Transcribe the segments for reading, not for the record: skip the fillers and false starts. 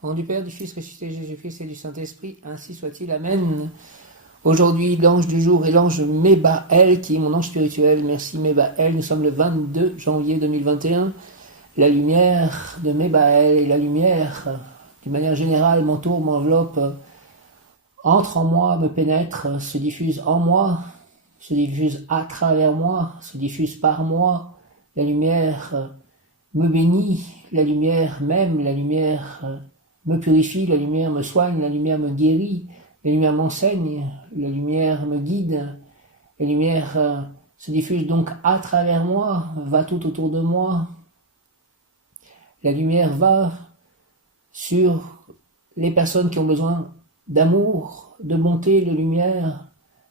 Au nom du Père, du Fils, ressuscité Jésus-Christ et du Saint-Esprit, ainsi soit-il. Amen. Aujourd'hui, l'ange du jour est l'ange Mébaël, qui est mon ange spirituel. Merci Mébaël. Nous sommes le 22 janvier 2021. La lumière de Mébaël et la lumière, d'une manière générale, m'entoure, m'enveloppe, entre en moi, me pénètre, se diffuse en moi, se diffuse à travers moi, se diffuse par moi. La lumière me bénit, la lumière m'aime, la lumière me purifie, la lumière me soigne, la lumière me guérit, la lumière m'enseigne, la lumière me guide, la lumière se diffuse donc à travers moi, va tout autour de moi. La lumière va sur les personnes qui ont besoin d'amour, de bonté, de lumière,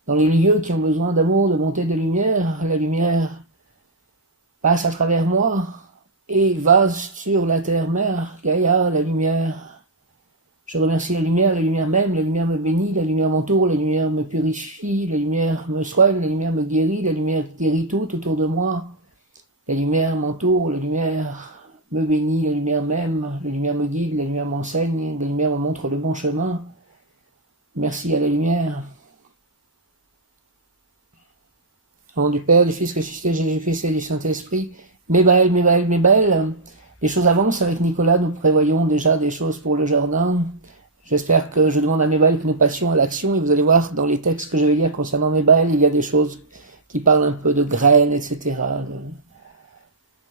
dans les lieux qui ont besoin d'amour, de bonté, de lumière. La lumière passe à travers moi et va sur la terre-mère, Gaïa, la lumière. Je remercie la lumière m'aime, la lumière me bénit, la lumière m'entoure, la lumière me purifie, la lumière me soigne, la lumière me guérit, la lumière guérit tout autour de moi. La lumière m'entoure, la lumière me bénit, la lumière m'aime, la lumière me guide, la lumière m'enseigne, la lumière me montre le bon chemin. Merci à la lumière. Au nom du Père, du Fils ressuscité, Jésus-Christ et du Saint-Esprit. Mébaël, Mébaël, Mébaël. Les choses avancent avec Nicolas, nous prévoyons déjà des choses pour le jardin. J'espère que je demande à Mébaël que nous passions à l'action et vous allez voir dans les textes que je vais lire concernant Mébaël, il y a des choses qui parlent un peu de graines, etc.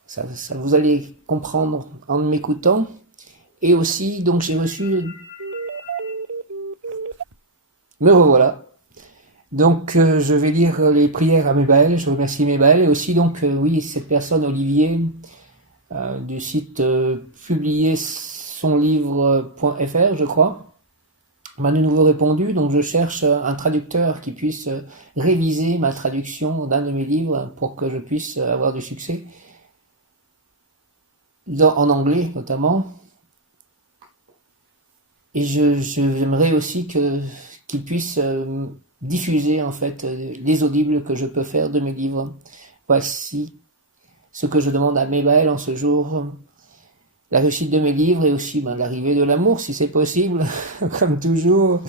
Ça vous allez comprendre en m'écoutant. Et aussi, donc j'ai reçu... Me revoilà. Donc je vais lire les prières à Mébaël, je remercie Mébaël. Et aussi donc, oui, cette personne, Olivier, du site publier son livre.fr, je crois, m'a de nouveau répondu. Donc je cherche un traducteur qui puisse réviser ma traduction d'un de mes livres pour que je puisse avoir du succès. En anglais notamment. Et j'aimerais aussi qu'il puisse diffuser en fait les audibles que je peux faire de mes livres. Voici ce que je demande à Mébaël en ce jour. La réussite de mes livres et aussi l'arrivée de l'amour si c'est possible. Comme toujours,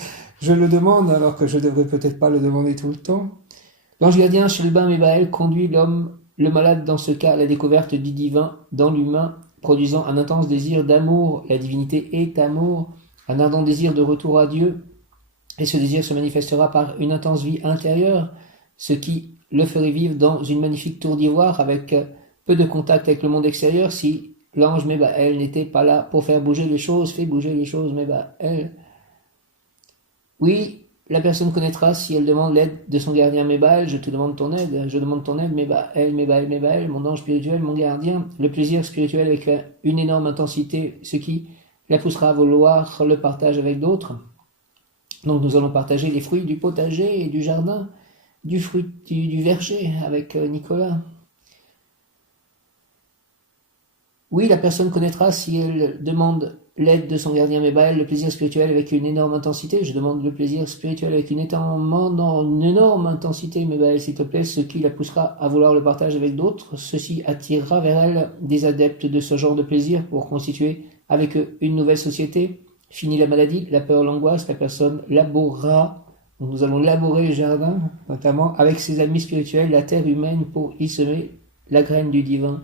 je le demande alors que je devrais peut-être pas le demander tout le temps. L'ange gardien Shilba Mébaël conduit l'homme, le malade dans ce cas à la découverte du divin dans l'humain, produisant un intense désir d'amour. La divinité est amour, un ardent désir de retour à Dieu, et ce désir se manifestera par une intense vie intérieure, ce qui le ferait vivre dans une magnifique tour d'ivoire avec peu de contact avec le monde extérieur. Si l'ange Mébaël n'était pas là pour faire bouger les choses, fais bouger les choses Mébaël. Oui, la personne connaîtra si elle demande l'aide de son gardien Mébaël. Je te demande ton aide, je demande ton aide Mébaël, Mébaël, Mébaël, mon ange spirituel, mon gardien. Le plaisir spirituel avec une énorme intensité, ce qui la poussera à vouloir le partage avec d'autres. Donc nous allons partager les fruits du potager et du jardin, du fruit du verger avec Nicolas. Oui, la personne connaîtra si elle demande l'aide de son gardien Mébaël, le plaisir spirituel avec une énorme intensité. Je demande le plaisir spirituel avec une énorme intensité, Mébaël, s'il te plaît, ce qui la poussera à vouloir le partage avec d'autres. Ceci attirera vers elle des adeptes de ce genre de plaisir pour constituer avec eux une nouvelle société. Fini la maladie, la peur, l'angoisse, la personne labourera. Donc nous allons labourer le jardin, notamment avec ses amis spirituels, la terre humaine, pour y semer la graine du divin.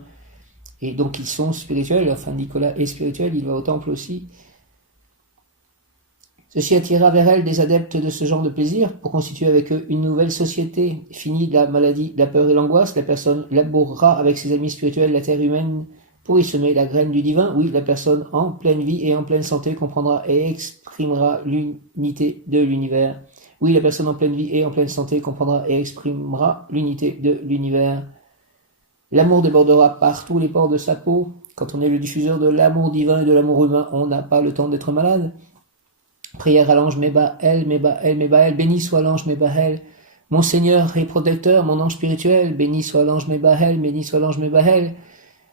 Et donc ils sont spirituels, enfin Nicolas est spirituel, il va au temple aussi. Ceci attirera vers elle des adeptes de ce genre de plaisir pour constituer avec eux une nouvelle société. Fini la maladie, la peur et l'angoisse, la personne labourera avec ses amis spirituels la terre humaine pour y semer la graine du divin. Oui, la personne en pleine vie et en pleine santé comprendra et exprimera l'unité de l'univers. Oui, la personne en pleine vie et en pleine santé comprendra et exprimera l'unité de l'univers. L'amour débordera par tous les pores de sa peau. Quand on est le diffuseur de l'amour divin et de l'amour humain, on n'a pas le temps d'être malade. Prière à l'ange Mébaël, Mébaël, Mébaël, béni soit l'ange Mébaël, mon Seigneur et protecteur, mon ange spirituel, béni soit l'ange Mébaël, béni soit l'ange Mébaël,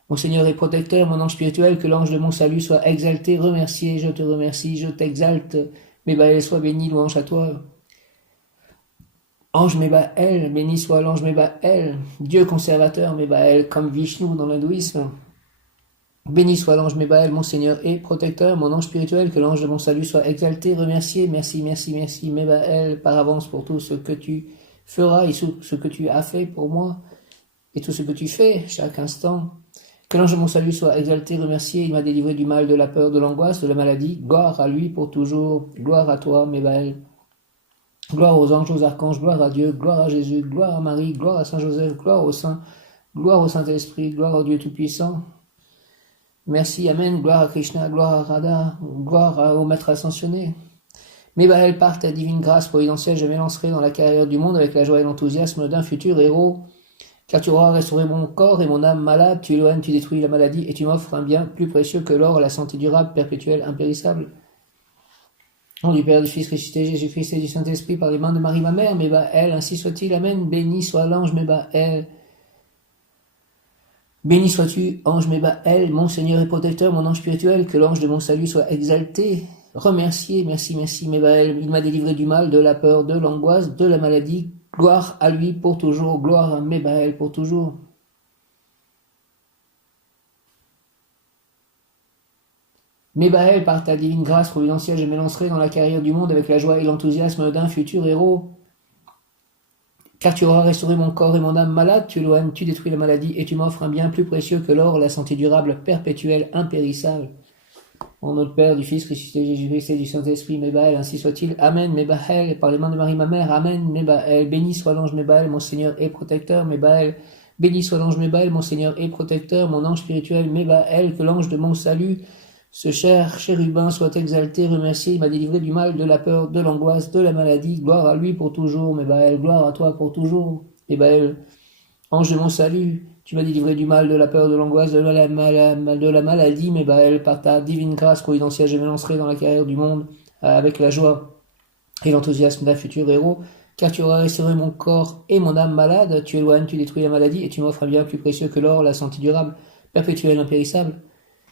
mon Seigneur et protecteur, mon ange spirituel, que l'ange de mon salut soit exalté, remercié, je te remercie, je t'exalte, Mébaël, sois béni, louange à toi. Ange Mébaël, béni soit l'ange Mébaël, Dieu conservateur Mébaël, comme Vishnu dans l'hindouisme. Béni soit l'ange Mébaël, mon Seigneur et protecteur, mon ange spirituel, que l'ange de mon salut soit exalté, remercié, merci, merci, merci, Mébaël, par avance pour tout ce que tu feras et tout ce que tu as fait pour moi, et tout ce que tu fais chaque instant. Que l'ange de mon salut soit exalté, remercié, il m'a délivré du mal, de la peur, de l'angoisse, de la maladie. Gloire à lui pour toujours, gloire à toi, Mébaël. Gloire aux anges, aux archanges, gloire à Dieu, gloire à Jésus, gloire à Marie, gloire à Saint Joseph, gloire au Saint, gloire au Saint-Esprit, gloire au Dieu Tout-Puissant. Merci, Amen, gloire à Krishna, gloire à Radha, gloire au Maître ascensionné. Mébaël, par ta divine grâce providentielle, je m'élancerai dans la carrière du monde avec la joie et l'enthousiasme d'un futur héros. Car tu auras restauré mon corps et mon âme malade, tu éloignes, tu détruis la maladie, et tu m'offres un bien plus précieux que l'or, la santé durable, perpétuelle, impérissable. Au nom du Père, du Fils ressuscité, Jésus-Christ et du Saint-Esprit, par les mains de Marie ma mère, Mébaël, ainsi soit-il, Amen. Béni soit l'ange Mébaël. Béni sois-tu, ange Mébaël, mon Seigneur et protecteur, mon ange spirituel, que l'ange de mon salut soit exalté. Remercié, merci, merci, Mébaël. Il m'a délivré du mal, de la peur, de l'angoisse, de la maladie. Gloire à lui pour toujours, gloire à Mébaël pour toujours. Mébaël, par ta divine grâce providentielle, je m'élancerai dans la carrière du monde avec la joie et l'enthousiasme d'un futur héros. Car tu auras restauré mon corps et mon âme malade, tu éloignes, tu détruis la maladie, et tu m'offres un bien plus précieux que l'or, la santé durable, perpétuelle, impérissable. Au nom du Père, du Fils, ressuscité Jésus-Christ et du Saint-Esprit, Mébaël, ainsi soit-il. Amen, Mébaël, par les mains de Marie ma mère, Amen, Mébaël. Béni soit l'ange Mébaël, mon Seigneur et protecteur, Mébaël. Béni soit l'ange Mébaël, mon Seigneur et protecteur, mon ange spirituel, Mébaël, que l'ange de mon salut, ce cher chérubin, soit exalté, remercié, il m'a délivré du mal, de la peur, de l'angoisse, de la maladie. Gloire à lui pour toujours, Mébaël. Gloire à toi pour toujours, Mébaël. Ange de mon salut, tu m'as délivré du mal, de la peur, de l'angoisse, de la maladie, Mébaël, par ta divine grâce providentielle, je m'élancerai dans la carrière du monde avec la joie et l'enthousiasme d'un futur héros, car tu auras restauré mon corps et mon âme malade, tu éloignes, tu détruis la maladie, et tu m'offres un bien plus précieux que l'or, la santé durable, perpétuelle, impérissable.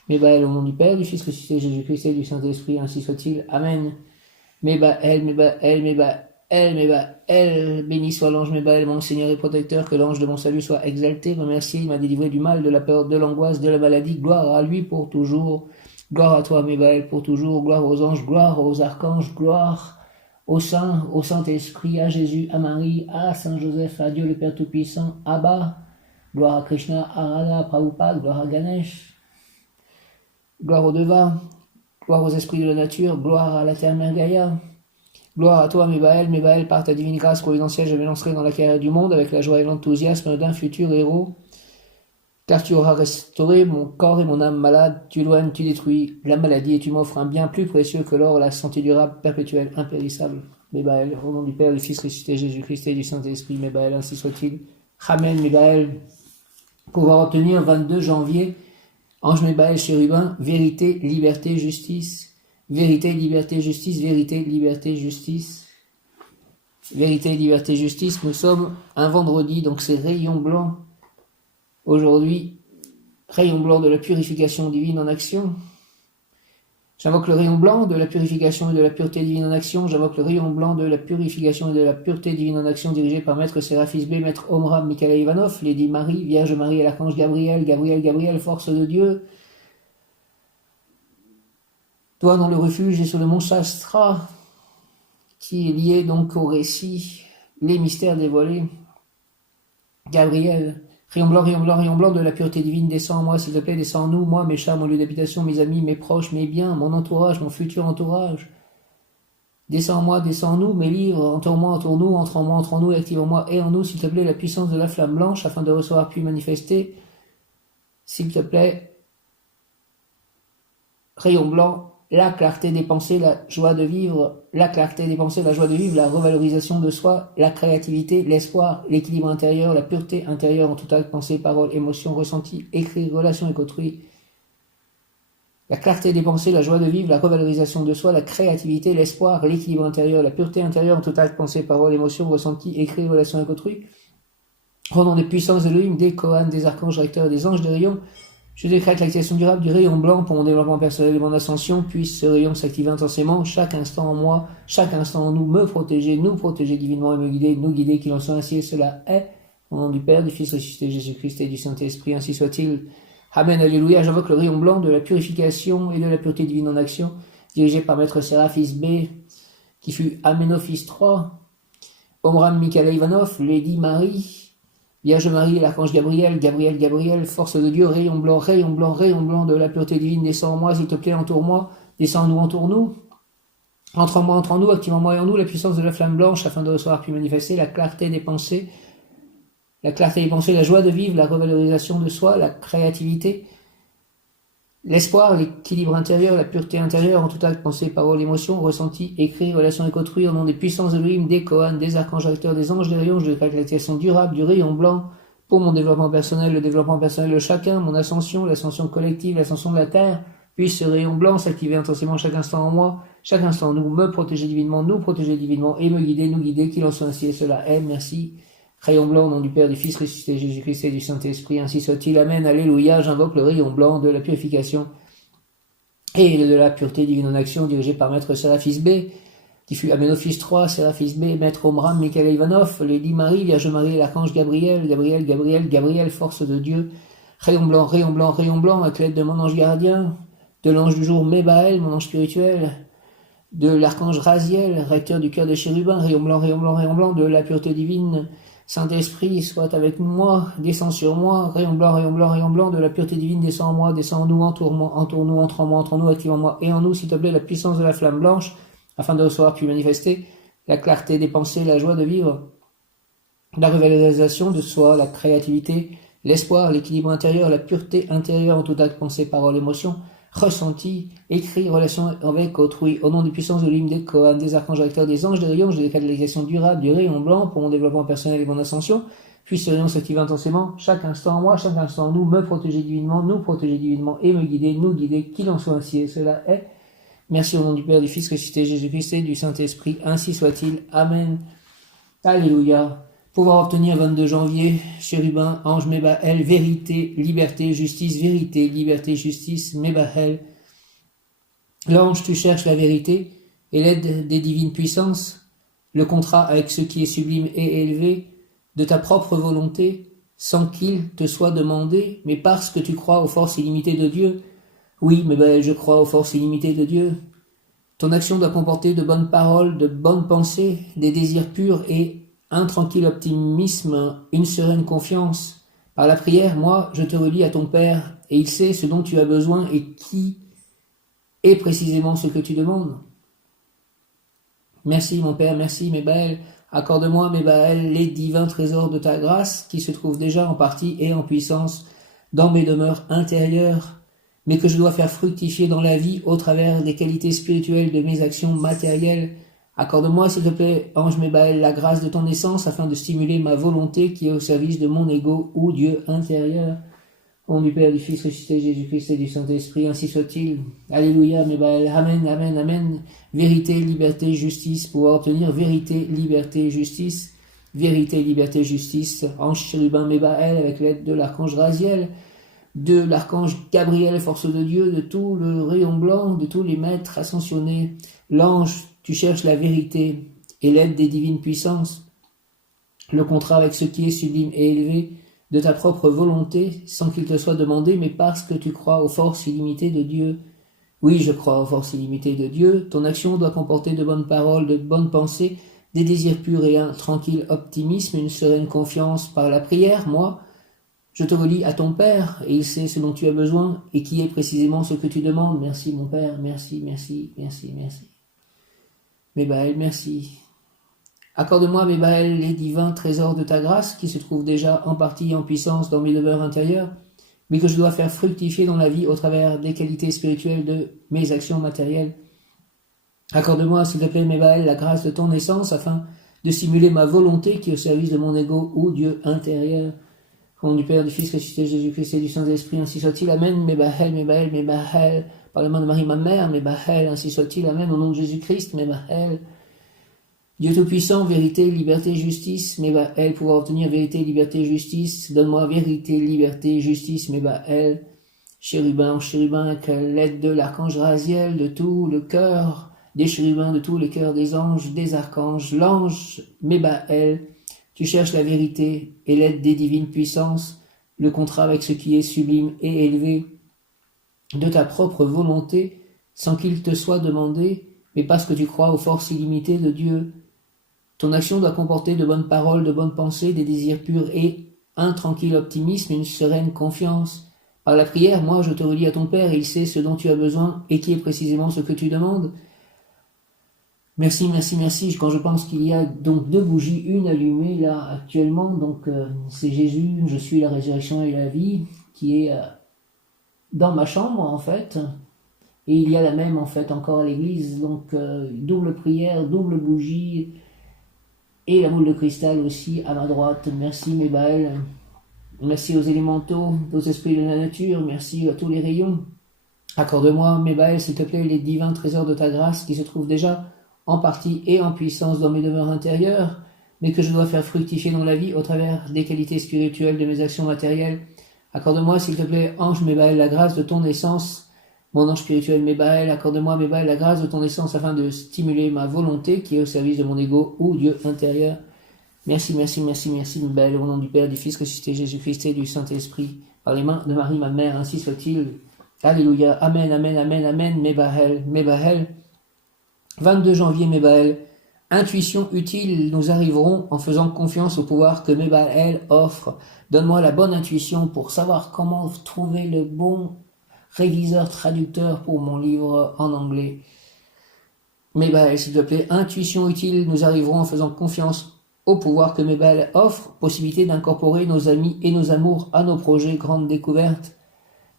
Mébaël, au nom du Père, du Fils ressuscité Jésus-Christ et du Saint-Esprit, ainsi soit-il. Amen. Mébaël, Mébaël, Mébaël, béni soit l'ange Mébaël, mon Seigneur et protecteur, que l'ange de mon salut soit exalté, remercié, il m'a délivré du mal, de la peur, de l'angoisse, de la maladie, gloire à lui pour toujours, gloire à toi Mébaël pour toujours, gloire aux anges, gloire aux archanges, gloire au Saint, au Saint-Esprit, à Jésus, à Marie, à Saint Joseph, à Dieu le Père Tout-Puissant, Abba, gloire à Krishna, à Radha, Prabhupada, gloire à Ganesh, gloire au Deva, gloire aux esprits de la nature, gloire à la terre mère Gaïa. Gloire à toi, Mébaël, Mébaël, par ta divine grâce providentielle, je m'élancerai dans la carrière du monde avec la joie et l'enthousiasme d'un futur héros. Car tu auras restauré mon corps et mon âme malade, tu éloignes, tu détruis la maladie et tu m'offres un bien plus précieux que l'or, la santé durable, perpétuelle, impérissable. Mébaël, au nom du Père, du Fils ressuscité Jésus-Christ et du Saint-Esprit, Mébaël, ainsi soit-il. Amen, Mébaël. Pouvoir obtenir 22 janvier, ange Mébaël, chérubin, vérité, liberté, justice. Vérité, liberté, justice, vérité, liberté, justice. Vérité, liberté, justice. Nous sommes un vendredi, donc c'est rayon blanc. Aujourd'hui, rayon blanc de la purification divine en action. J'invoque le rayon blanc de la purification et de la pureté divine en action. J'invoque le rayon blanc de la purification et de la pureté divine en action dirigé par Maître Séraphis B, Maître Omram Mikhaël Ivanov, Lady Marie, Vierge Marie et l'Archange Gabriel, Gabriel, force de Dieu. Toi dans le refuge et sur le mont Shastra, qui est lié donc au récit, les mystères dévoilés. Gabriel, rayon blanc de la pureté divine, descends en moi, s'il te plaît, descends en nous, moi, mes chers, mon lieu d'habitation, mes amis, mes proches, mes biens, mon entourage, mon futur entourage. Descends en moi, descends en nous, mes livres, entoure-moi, entoure-nous, entre en moi, entre en nous, active en moi et en nous, s'il te plaît, la puissance de la flamme blanche, afin de recevoir puis manifester, s'il te plaît, rayon blanc, la clarté des pensées, la joie de vivre, la clarté des pensées, la joie de vivre, la revalorisation de soi, la créativité, l'espoir, l'équilibre intérieur, la pureté intérieure en tout acte, pensée, parole, émotion, ressenti, écrit, relation avec autrui. La clarté des pensées, la joie de vivre, la revalorisation de soi, la créativité, l'espoir, l'équilibre intérieur, la pureté intérieure en tout acte, pensée, parole, émotion, ressenti, écrit, relation avec autrui. Au nom des puissances d'Elohim, des Kohan, des archanges recteurs et des anges de rayon, je décrète l'activation durable du rayon blanc pour mon développement personnel et mon ascension. Puisse ce rayon s'activer intensément chaque instant en moi, chaque instant en nous, me protéger, nous protéger divinement et me guider, nous guider, qu'il en soit ainsi et cela est. Au nom du Père, du Fils ressuscité Jésus-Christ et du Saint-Esprit, ainsi soit-il. Amen, alléluia, j'invoque le rayon blanc de la purification et de la pureté divine en action, dirigé par Maître Séraphis B, qui fut Amenophis 3, Omram Mikhaël Ivanov, Lady Marie, Vierge Marie, l'Archange Gabriel, Gabriel, force de Dieu, rayon blanc de la pureté divine, descends en moi, s'il te plaît, entoure-moi, descends-nous, entoure-nous, entre en moi, entre en nous, active en moi et en nous la puissance de la flamme blanche, afin de recevoir puis manifester la clarté des pensées, la joie de vivre, la revalorisation de soi, la créativité, l'espoir, l'équilibre intérieur, la pureté intérieure en tout acte, pensée, parole, émotion, ressenti, écrit, relation avec autrui, au nom des puissances de Elohim, des Kohan, des archanges acteurs, des anges, des rayons, je décrète l'activation durable du rayon blanc pour mon développement personnel, le développement personnel de chacun, mon ascension, l'ascension collective, l'ascension de la terre. Puisse ce rayon blanc s'activer intensément chaque instant en moi, chaque instant en nous, me protéger divinement, nous protéger divinement et me guider, nous guider, qu'il en soit ainsi et cela est. Merci. Rayon blanc au nom du Père, du Fils ressuscité, Jésus-Christ et du Saint-Esprit, ainsi soit-il. Amen, alléluia. J'invoque le rayon blanc de la purification et de la pureté divine en action, dirigé par Maître Séraphis B, qui fut Amenophis 3, Séraphis B, Maître Omram Mikhaël Ivanov, Lady Marie, Vierge Marie, l'Archange Gabriel, force de Dieu. Rayon blanc, avec l'aide de mon ange gardien, de l'ange du jour Mébaël, mon ange spirituel, de l'archange Raziel, recteur du cœur de chérubin, rayon blanc de la pureté divine. Saint-Esprit, soit avec moi, descends sur moi, rayon blanc de la pureté divine, descends en moi, descends en nous, entoure-nous, entre en moi, entre nous, active en moi et en nous, s'il te plaît, la puissance de la flamme blanche, afin de recevoir puis manifester la clarté des pensées, la joie de vivre, la revalorisation de soi, la créativité, l'espoir, l'équilibre intérieur, la pureté intérieure en tout acte, pensée, parole, émotion, ressenti, écrit, relation avec autrui, au nom des puissances de l'hymne des Kohan, des archanges recteurs, des anges, des rayons, je décrète l'égalisation durable du rayon blanc pour mon développement personnel et mon ascension, puis ce rayon s'active intensément, chaque instant en moi, chaque instant en nous, me protéger divinement, nous protéger divinement et me guider, nous guider, qu'il en soit ainsi et cela est. Merci au nom du Père, du Fils ressuscité, Jésus-Christ et du Saint-Esprit, ainsi soit-il. Amen. Alléluia. Pouvoir obtenir 22 janvier, chérubin, ange Mébaël, vérité, liberté, justice, Mébaël. L'ange, tu cherches la vérité et l'aide des divines puissances, le contrat avec ce qui est sublime et élevé, de ta propre volonté, sans qu'il te soit demandé, mais parce que tu crois aux forces illimitées de Dieu. Oui, Mébaël, je crois aux forces illimitées de Dieu. Ton action doit comporter de bonnes paroles, de bonnes pensées, des désirs purs et un tranquille optimisme, une sereine confiance. Par la prière, moi, je te relie à ton Père, et il sait ce dont tu as besoin et qui est précisément ce que tu demandes. Merci, mon Père, merci, Mébaël. Accorde-moi, Mébaël, les divins trésors de ta grâce, qui se trouvent déjà en partie et en puissance dans mes demeures intérieures, mais que je dois faire fructifier dans la vie au travers des qualités spirituelles de mes actions matérielles. Accorde-moi, s'il te plaît, ange Mébaël, la grâce de ton essence afin de stimuler ma volonté qui est au service de mon ego ou Dieu intérieur. Au nom du Père, du Fils ressuscité, Jésus-Christ et du Saint-Esprit, ainsi soit-il. Alléluia, Mébaël. Amen, amen, amen. Vérité, liberté, justice. Pouvoir obtenir vérité, liberté, justice. Vérité, liberté, justice. Ange chérubin Mébaël avec l'aide de l'archange Raziel, de l'archange Gabriel, force de Dieu, de tout le rayon blanc, de tous les maîtres ascensionnés. L'ange, tu cherches la vérité et l'aide des divines puissances, le contrat avec ce qui est sublime et élevé, de ta propre volonté, sans qu'il te soit demandé, mais parce que tu crois aux forces illimitées de Dieu. Oui, je crois aux forces illimitées de Dieu. Ton action doit comporter de bonnes paroles, de bonnes pensées, des désirs purs et un tranquille optimisme, une sereine confiance par la prière. Moi, je te relie à ton Père, et il sait ce dont tu as besoin, et qui est précisément ce que tu demandes. Merci, mon Père, merci, merci, merci, merci. Mébaël, merci. Accorde-moi, Mébaël, les divins trésors de ta grâce, qui se trouvent déjà en partie et en puissance dans mes demeures intérieures, mais que je dois faire fructifier dans la vie au travers des qualités spirituelles de mes actions matérielles. Accorde-moi, s'il te plaît, Mébaël, la grâce de ton essence, afin de stimuler ma volonté qui est au service de mon ego ou Dieu intérieur. Au nom du Père, du Fils ressuscité, Jésus-Christ et du Saint-Esprit, ainsi soit-il. Amen. Mébaël, Mébaël, Mébaël. Par la main de Marie, ma mère, Mébaël, ainsi soit-il. Amen. Au nom de Jésus-Christ, Mébaël. Dieu Tout-Puissant, vérité, liberté, justice, Mébaël, pouvoir obtenir vérité, liberté, justice. Donne-moi vérité, liberté, justice, Mébaël. Chérubin, avec l'aide de l'archange Raziel, de tout le cœur des chérubins, de tous les cœurs des anges, des archanges, l'ange Mébaël. Tu cherches la vérité et l'aide des divines puissances, le contrat avec ce qui est sublime et élevé de ta propre volonté, sans qu'il te soit demandé, mais parce que tu crois aux forces illimitées de Dieu. Ton action doit comporter de bonnes paroles, de bonnes pensées, des désirs purs et un tranquille optimisme, une sereine confiance. Par la prière, moi, je te relie à ton Père, et il sait ce dont tu as besoin et qui est précisément ce que tu demandes. Merci, merci, merci. Quand je pense qu'il y a donc 2 bougies, une allumée là actuellement, donc c'est Jésus, je suis la résurrection et la vie, qui est dans ma chambre en fait. Et il y a la même en fait encore à l'église, donc double prière, double bougie, et la boule de cristal aussi à ma droite. Merci Mébaël, merci aux élémentaux, aux esprits de la nature, merci à tous les rayons. Accorde-moi Mébaël, s'il te plaît, les divins trésors de ta grâce qui se trouvent déjà en partie et en puissance dans mes demeures intérieures, mais que je dois faire fructifier dans la vie au travers des qualités spirituelles de mes actions matérielles. Accorde-moi, s'il te plaît, ange Mébaël, la grâce de ton essence, mon ange spirituel Mébaël, accorde-moi Mébaël, la grâce de ton essence afin de stimuler ma volonté qui est au service de mon ego ou Dieu intérieur. Merci, merci, merci, merci Mébaël, au nom du Père, du Fils ressuscité Jésus-Christ et du Saint-Esprit, par les mains de Marie, ma mère, ainsi soit-il. Alléluia, amen, amen, amen, amen, Mébaël, Mébaël. 22 janvier, Mébaël. Intuition utile, nous arriverons en faisant confiance au pouvoir que Mébaël offre. Donne-moi la bonne intuition pour savoir comment trouver le bon réviseur traducteur pour mon livre en anglais. Mébaël, s'il te plaît, intuition utile, nous arriverons en faisant confiance au pouvoir que Mébaël offre, possibilité d'incorporer nos amis et nos amours à nos projets, grande découverte.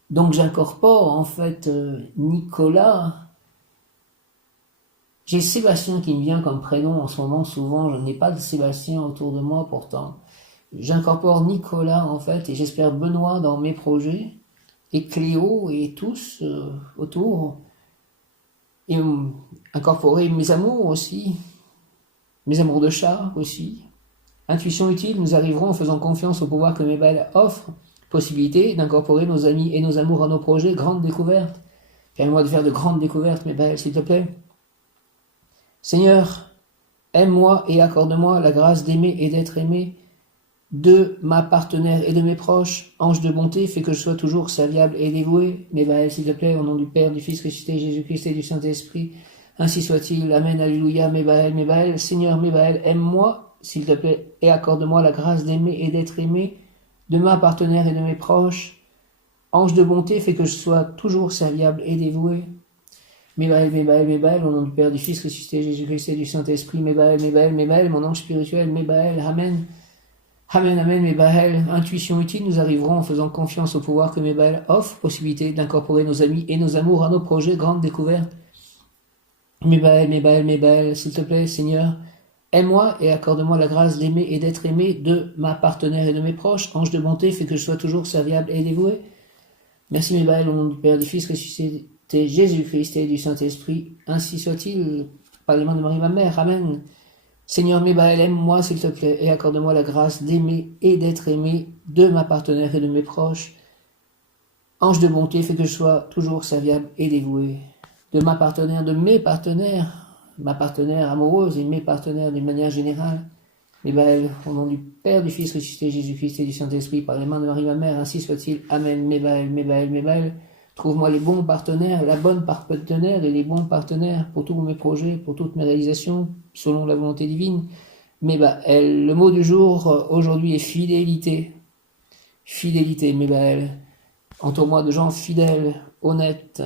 Donc j'incorpore en fait Nicolas. J'ai Sébastien qui me vient comme prénom en ce moment, souvent, je n'ai pas de Sébastien autour de moi pourtant. J'incorpore Nicolas en fait, et j'espère Benoît dans mes projets, et Cléo et tous autour. Et incorporer mes amours aussi, mes amours de chat aussi. Intuition utile, nous arriverons en faisant confiance au pouvoir que Mébaël offre, possibilité d'incorporer nos amis et nos amours à nos projets, grande découverte. Permets-moi de faire de grandes découvertes, Mébaël, s'il te plaît. Seigneur, aime-moi et accorde-moi la grâce d'aimer et d'être aimé de ma partenaire et de mes proches. Ange de bonté, fais que je sois toujours serviable et dévoué. Mébaël, s'il te plaît, au nom du Père, du Fils ressuscité, Jésus-Christ et du Saint-Esprit, ainsi soit-il. Amen, alléluia, Mébaël, Mébaël. Seigneur, Mébaël, aime-moi, s'il te plaît, et accorde-moi la grâce d'aimer et d'être aimé de ma partenaire et de mes proches. Ange de bonté, fais que je sois toujours serviable et dévoué. Mébaël, Mébaël, Mébaël, au nom du Père, du Fils ressuscité, Jésus-Christ et du Saint-Esprit, Mébaël, Mébaël, Mébaël, mon ange spirituel, Mébaël, Amen. Amen, Amen, Mébaël. Intuition utile, nous arriverons en faisant confiance au pouvoir que Mébaël offre, possibilité d'incorporer nos amis et nos amours à nos projets, grande découverte. Mébaël, Mébaël, Mébaël, s'il te plaît, Seigneur, aime-moi et accorde-moi la grâce d'aimer et d'être aimé de ma partenaire et de mes proches. Ange de bonté, fais que je sois toujours serviable et dévoué. Merci, Mébaël, au nom du Père, du Fils ressuscité, Jésus-Christ et du Saint-Esprit, ainsi soit-il, par les mains de Marie, ma mère, Amen. Seigneur Mébaël, aime-moi s'il te plaît, et accorde-moi la grâce d'aimer et d'être aimé de ma partenaire et de mes proches. Ange de bonté, fais que je sois toujours serviable et dévoué. De ma partenaire, de mes partenaires, ma partenaire amoureuse et mes partenaires d'une manière générale. Mébaël, au nom du Père, du Fils ressuscité, Jésus-Christ et du Saint-Esprit, par les mains de Marie, ma mère, ainsi soit-il. Amen. Mébaël, Mébaël, Mébaël. Trouve-moi les bons partenaires, la bonne partenaire et les bons partenaires pour tous mes projets, pour toutes mes réalisations, selon la volonté divine. Mébaël, le mot du jour aujourd'hui est fidélité. Fidélité, Mébaël. Entoure-moi de gens fidèles, honnêtes,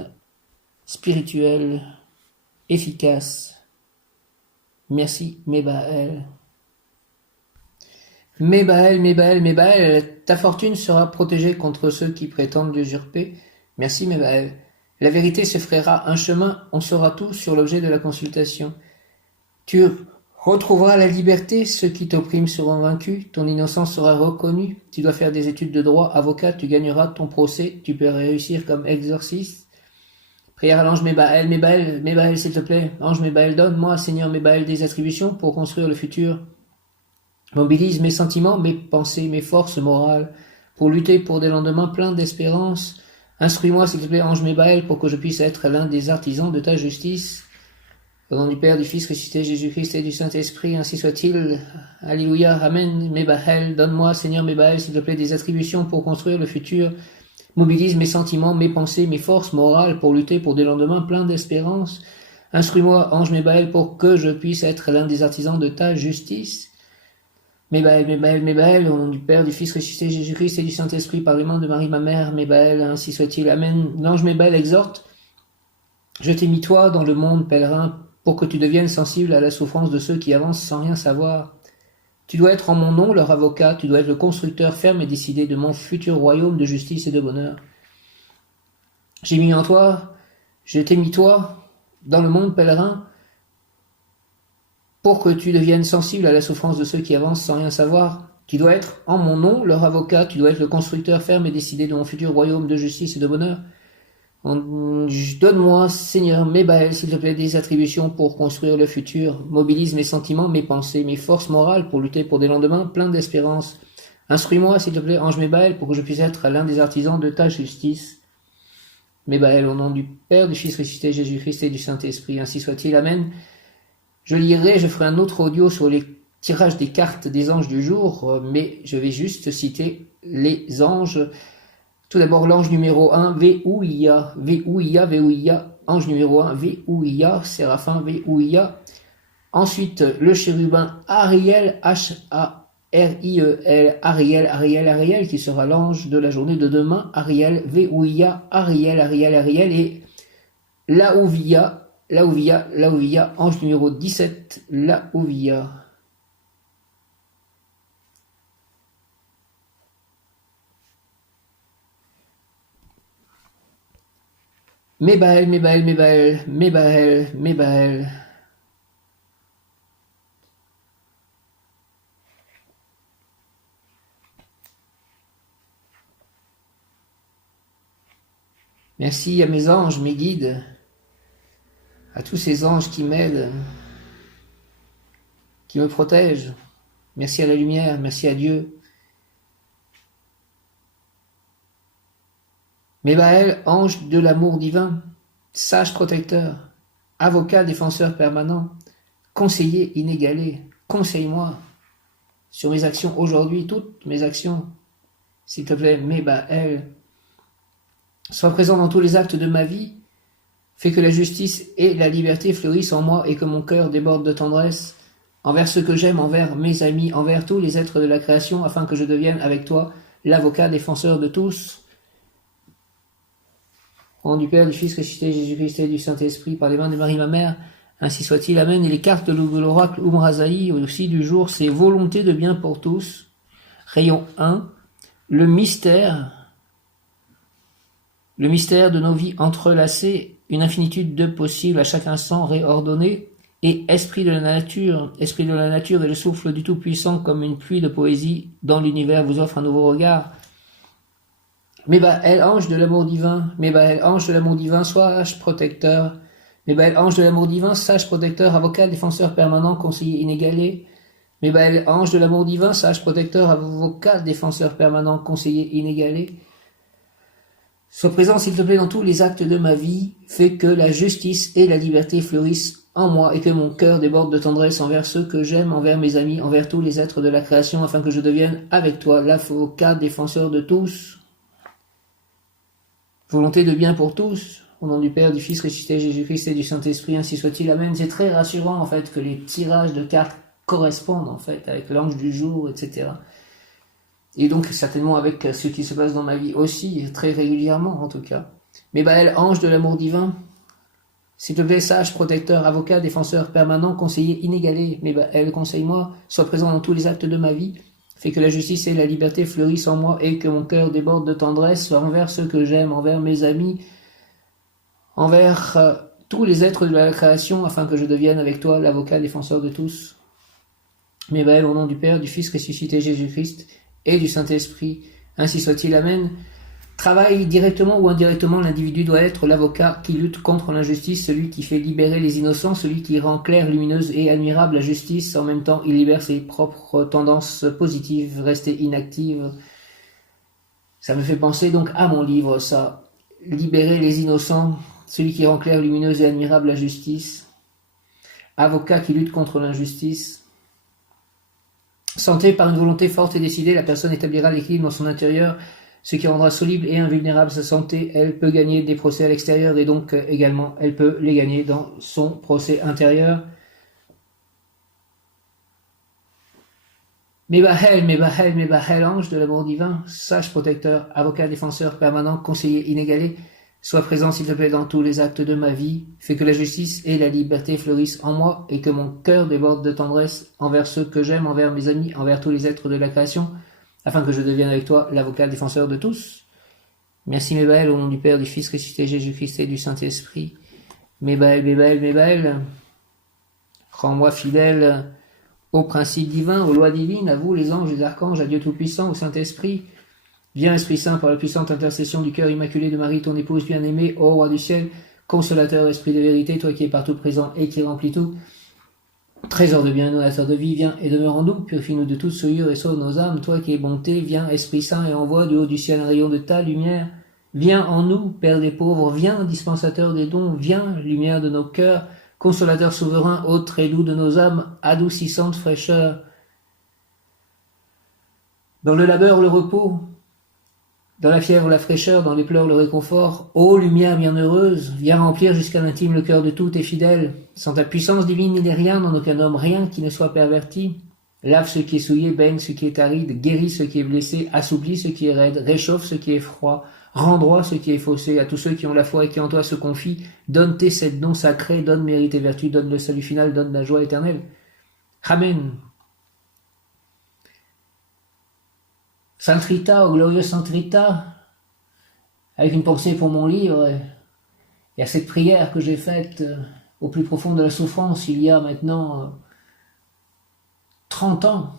spirituels, efficaces. Merci, Mébaël. Mébaël, Mébaël, Mébaël, ta fortune sera protégée contre ceux qui prétendent l'usurper. Merci, Mébaël. La vérité se frayera un chemin, on saura tout sur l'objet de la consultation. Tu retrouveras la liberté, ceux qui t'oppriment seront vaincus, ton innocence sera reconnue, tu dois faire des études de droit, avocat, tu gagneras ton procès, tu peux réussir comme exorciste. Prière à l'ange Mébaël, Mébaël, Mébaël, s'il te plaît. Ange Mébaël, donne-moi, Seigneur Mébaël, des attributions pour construire le futur. Mobilise mes sentiments, mes pensées, mes forces morales, pour lutter pour des lendemains pleins d'espérance. Instruis-moi, s'il te plaît, ange Mébaël, pour que je puisse être l'un des artisans de ta justice. Au nom du Père, du Fils ressuscité, Jésus-Christ et du Saint-Esprit, ainsi soit-il. Alléluia, Amen. Mebahel, donne-moi, Seigneur Mebahel, s'il te plaît, des attributions pour construire le futur. Mobilise mes sentiments, mes pensées, mes forces morales pour lutter pour des lendemains pleins d'espérance. Instruis-moi, ange Mebahel, pour que je puisse être l'un des artisans de ta justice. Mebahel, Mebahel, Mebahel, au nom du Père, du Fils ressuscité, Jésus-Christ et du Saint-Esprit, par les mains de Marie, ma mère, Mebahel, ainsi soit-il. Amen. L'ange Mebahel exhorte. Je t'ai mis toi dans le monde pèlerin pour que tu deviennes sensible à la souffrance de ceux qui avancent sans rien savoir. Tu dois être en mon nom leur avocat, tu dois être le constructeur ferme et décidé de mon futur royaume de justice et de bonheur. J'ai mis en toi, je t'ai mis toi dans le monde pèlerin pour que tu deviennes sensible à la souffrance de ceux qui avancent sans rien savoir. Tu dois être en mon nom leur avocat, tu dois être le constructeur ferme et décidé de mon futur royaume de justice et de bonheur. Donne-moi, Seigneur Mebahel, s'il te plaît, des attributions pour construire le futur. Mobilise mes sentiments, mes pensées, mes forces morales pour lutter pour des lendemains pleins d'espérance. Instruis-moi, s'il te plaît, ange Mebahel, pour que je puisse être l'un des artisans de ta justice. Mebahel, au nom du Père, du Fils ressuscité, Jésus-Christ et du Saint-Esprit, ainsi soit-il. Amen. Je ferai un autre audio sur les tirages des cartes des anges du jour, mais je vais juste citer les anges. Tout d'abord, l'ange numéro 1, Véouïa, Véouïa, Véouïa, ange numéro 1, Véouïa, Séraphin, Véouïa. Ensuite, le chérubin Ariel, H-A-R-I-E-L, Ariel, Ariel, Ariel, qui sera l'ange de la journée de demain, Ariel, Véouïa, Ariel, Ariel, Ariel, et Laouvia, Laouvia, Laouvia, ange numéro 17, Laouvia. Mebahel, Mebahel, Mebahel, Mebahel, Mebahel. Merci à mes anges, mes guides, à tous ces anges qui m'aident, qui me protègent. Merci à la lumière, merci à Dieu. Mebahel, ange de l'amour divin, sage protecteur, avocat défenseur permanent, conseiller inégalé, conseille-moi sur mes actions aujourd'hui, toutes mes actions. S'il te plaît, Mebahel, sois présent dans tous les actes de ma vie, fais que la justice et la liberté fleurissent en moi et que mon cœur déborde de tendresse envers ceux que j'aime, envers mes amis, envers tous les êtres de la création, afin que je devienne avec toi l'avocat défenseur de tous. Au nom du Père, du Fils ressuscité, Jésus-Christ et du Saint-Esprit, par les mains de Marie, ma mère, ainsi soit-il. Amen. Et les cartes de l'oracle Umrazaï aussi du jour, c'est volonté de bien pour tous. Rayon 1, le mystère de nos vies entrelacées, une infinitude de possibles à chaque instant réordonnés, et esprit de la nature et le souffle du Tout-Puissant comme une pluie de poésie dans l'univers vous offre un nouveau regard. Mebahel, ange de l'amour divin, Mebahel, ange de l'amour divin, sage protecteur. Mebahel, ange de l'amour divin, sage protecteur, avocat, défenseur permanent, conseiller inégalé. Mebahel, ange de l'amour divin, sage protecteur, avocat, défenseur permanent, conseiller inégalé. Sois présent, s'il te plaît, dans tous les actes de ma vie, fais que la justice et la liberté fleurissent en moi et que mon cœur déborde de tendresse envers ceux que j'aime, envers mes amis, envers tous les êtres de la création, afin que je devienne avec toi l'avocat défenseur de tous. Volonté de bien pour tous, au nom du Père, du Fils ressuscité, Jésus-Christ et du Saint-Esprit, ainsi soit-il. Amen. C'est très rassurant, en fait, que les tirages de cartes correspondent, en fait, avec l'ange du jour, etc. Et donc, certainement avec ce qui se passe dans ma vie aussi, très régulièrement, en tout cas. Mebahel, ange de l'amour divin, s'il te plaît, sage, protecteur, avocat, défenseur permanent, conseiller inégalé. Mebahel, conseille-moi, sois présent dans tous les actes de ma vie, fais que la justice et la liberté fleurissent en moi et que mon cœur déborde de tendresse envers ceux que j'aime, envers mes amis, envers tous les êtres de la création, afin que je devienne avec toi l'avocat défenseur de tous. Mebahel, au nom du Père, du Fils ressuscité Jésus-Christ et du Saint-Esprit, ainsi soit-il. Amen. Travaille directement ou indirectement, l'individu doit être l'avocat qui lutte contre l'injustice, celui qui fait libérer les innocents, celui qui rend claire, lumineuse et admirable la justice. En même temps, il libère ses propres tendances positives, rester inactives. Ça me fait penser donc à mon livre, ça. Libérer les innocents, celui qui rend claire, lumineuse et admirable la justice. avocat qui lutte contre l'injustice. Santé, par une volonté forte et décidée, la personne établira l'équilibre dans son intérieur, ce qui rendra solide et invulnérable sa santé. Elle peut gagner des procès à l'extérieur et donc également elle peut les gagner dans son procès intérieur. Mebahel, ange de l'amour divin, sage protecteur, avocat défenseur permanent, conseiller inégalé, sois présent s'il te plaît dans tous les actes de ma vie, fais que la justice et la liberté fleurissent en moi et que mon cœur déborde de tendresse envers ceux que j'aime, envers mes amis, envers tous les êtres de la création, afin que je devienne avec toi l'avocat défenseur de tous. Merci Mebaël, au nom du Père, du Fils ressuscité Jésus-Christ et du Saint-Esprit. Mebaël, rends-moi fidèle au principe divin, aux lois divines, à vous les anges, les archanges, à Dieu Tout-Puissant, au Saint-Esprit. Viens Esprit Saint par la puissante intercession du cœur immaculé de Marie, ton épouse bien-aimée, ô Roi du ciel, consolateur, Esprit de vérité, toi qui es partout présent et qui remplis tout, trésor de bien, donateur de vie, viens et demeure en nous, purifie-nous de toute souillure et sauve nos âmes, toi qui es bonté, viens Esprit Saint et envoie du haut du ciel un rayon de ta lumière, viens en nous, Père des pauvres, viens dispensateur des dons, viens lumière de nos cœurs, consolateur souverain, hôte très doux de nos âmes, adoucissante fraîcheur. Dans le labeur, le repos, dans la fièvre, la fraîcheur, dans les pleurs, le réconfort, ô lumière bienheureuse, viens remplir jusqu'à l'intime le cœur de tous tes fidèles. Sans ta puissance divine, il n'est rien, dans aucun homme, rien qui ne soit perverti. Lave ce qui est souillé, baigne ce qui est aride, guéris ce qui est blessé, assouplis ce qui est raide, réchauffe ce qui est froid, rends droit ce qui est faussé, à tous ceux qui ont la foi et qui en toi se confient, donne tes sept dons sacrés, donne mérite et vertu, donne le salut final, donne la joie éternelle. Amen. Sainte Rita, ô glorieuse Sainte Rita, avec une pensée pour mon livre, et à cette prière que j'ai faite au plus profond de la souffrance, il y a maintenant 30 ans.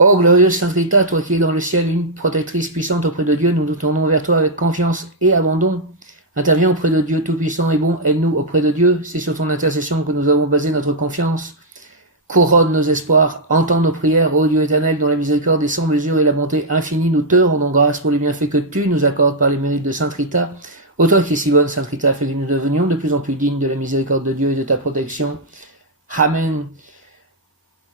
Ô glorieuse Sainte Rita, toi qui es dans le ciel, une protectrice puissante auprès de Dieu, nous nous tournons vers toi avec confiance et abandon. Interviens auprès de Dieu Tout-Puissant et bon, aide-nous auprès de Dieu, c'est sur ton intercession que nous avons basé notre confiance. Couronne nos espoirs, entends nos prières, ô Dieu éternel, dont la miséricorde est sans mesure et la bonté infinie, nous te rendons grâce pour les bienfaits que tu nous accordes par les mérites de Sainte Rita. Ô toi qui es si bonne, Sainte Rita, fais que nous devenions de plus en plus dignes de la miséricorde de Dieu et de ta protection. Amen.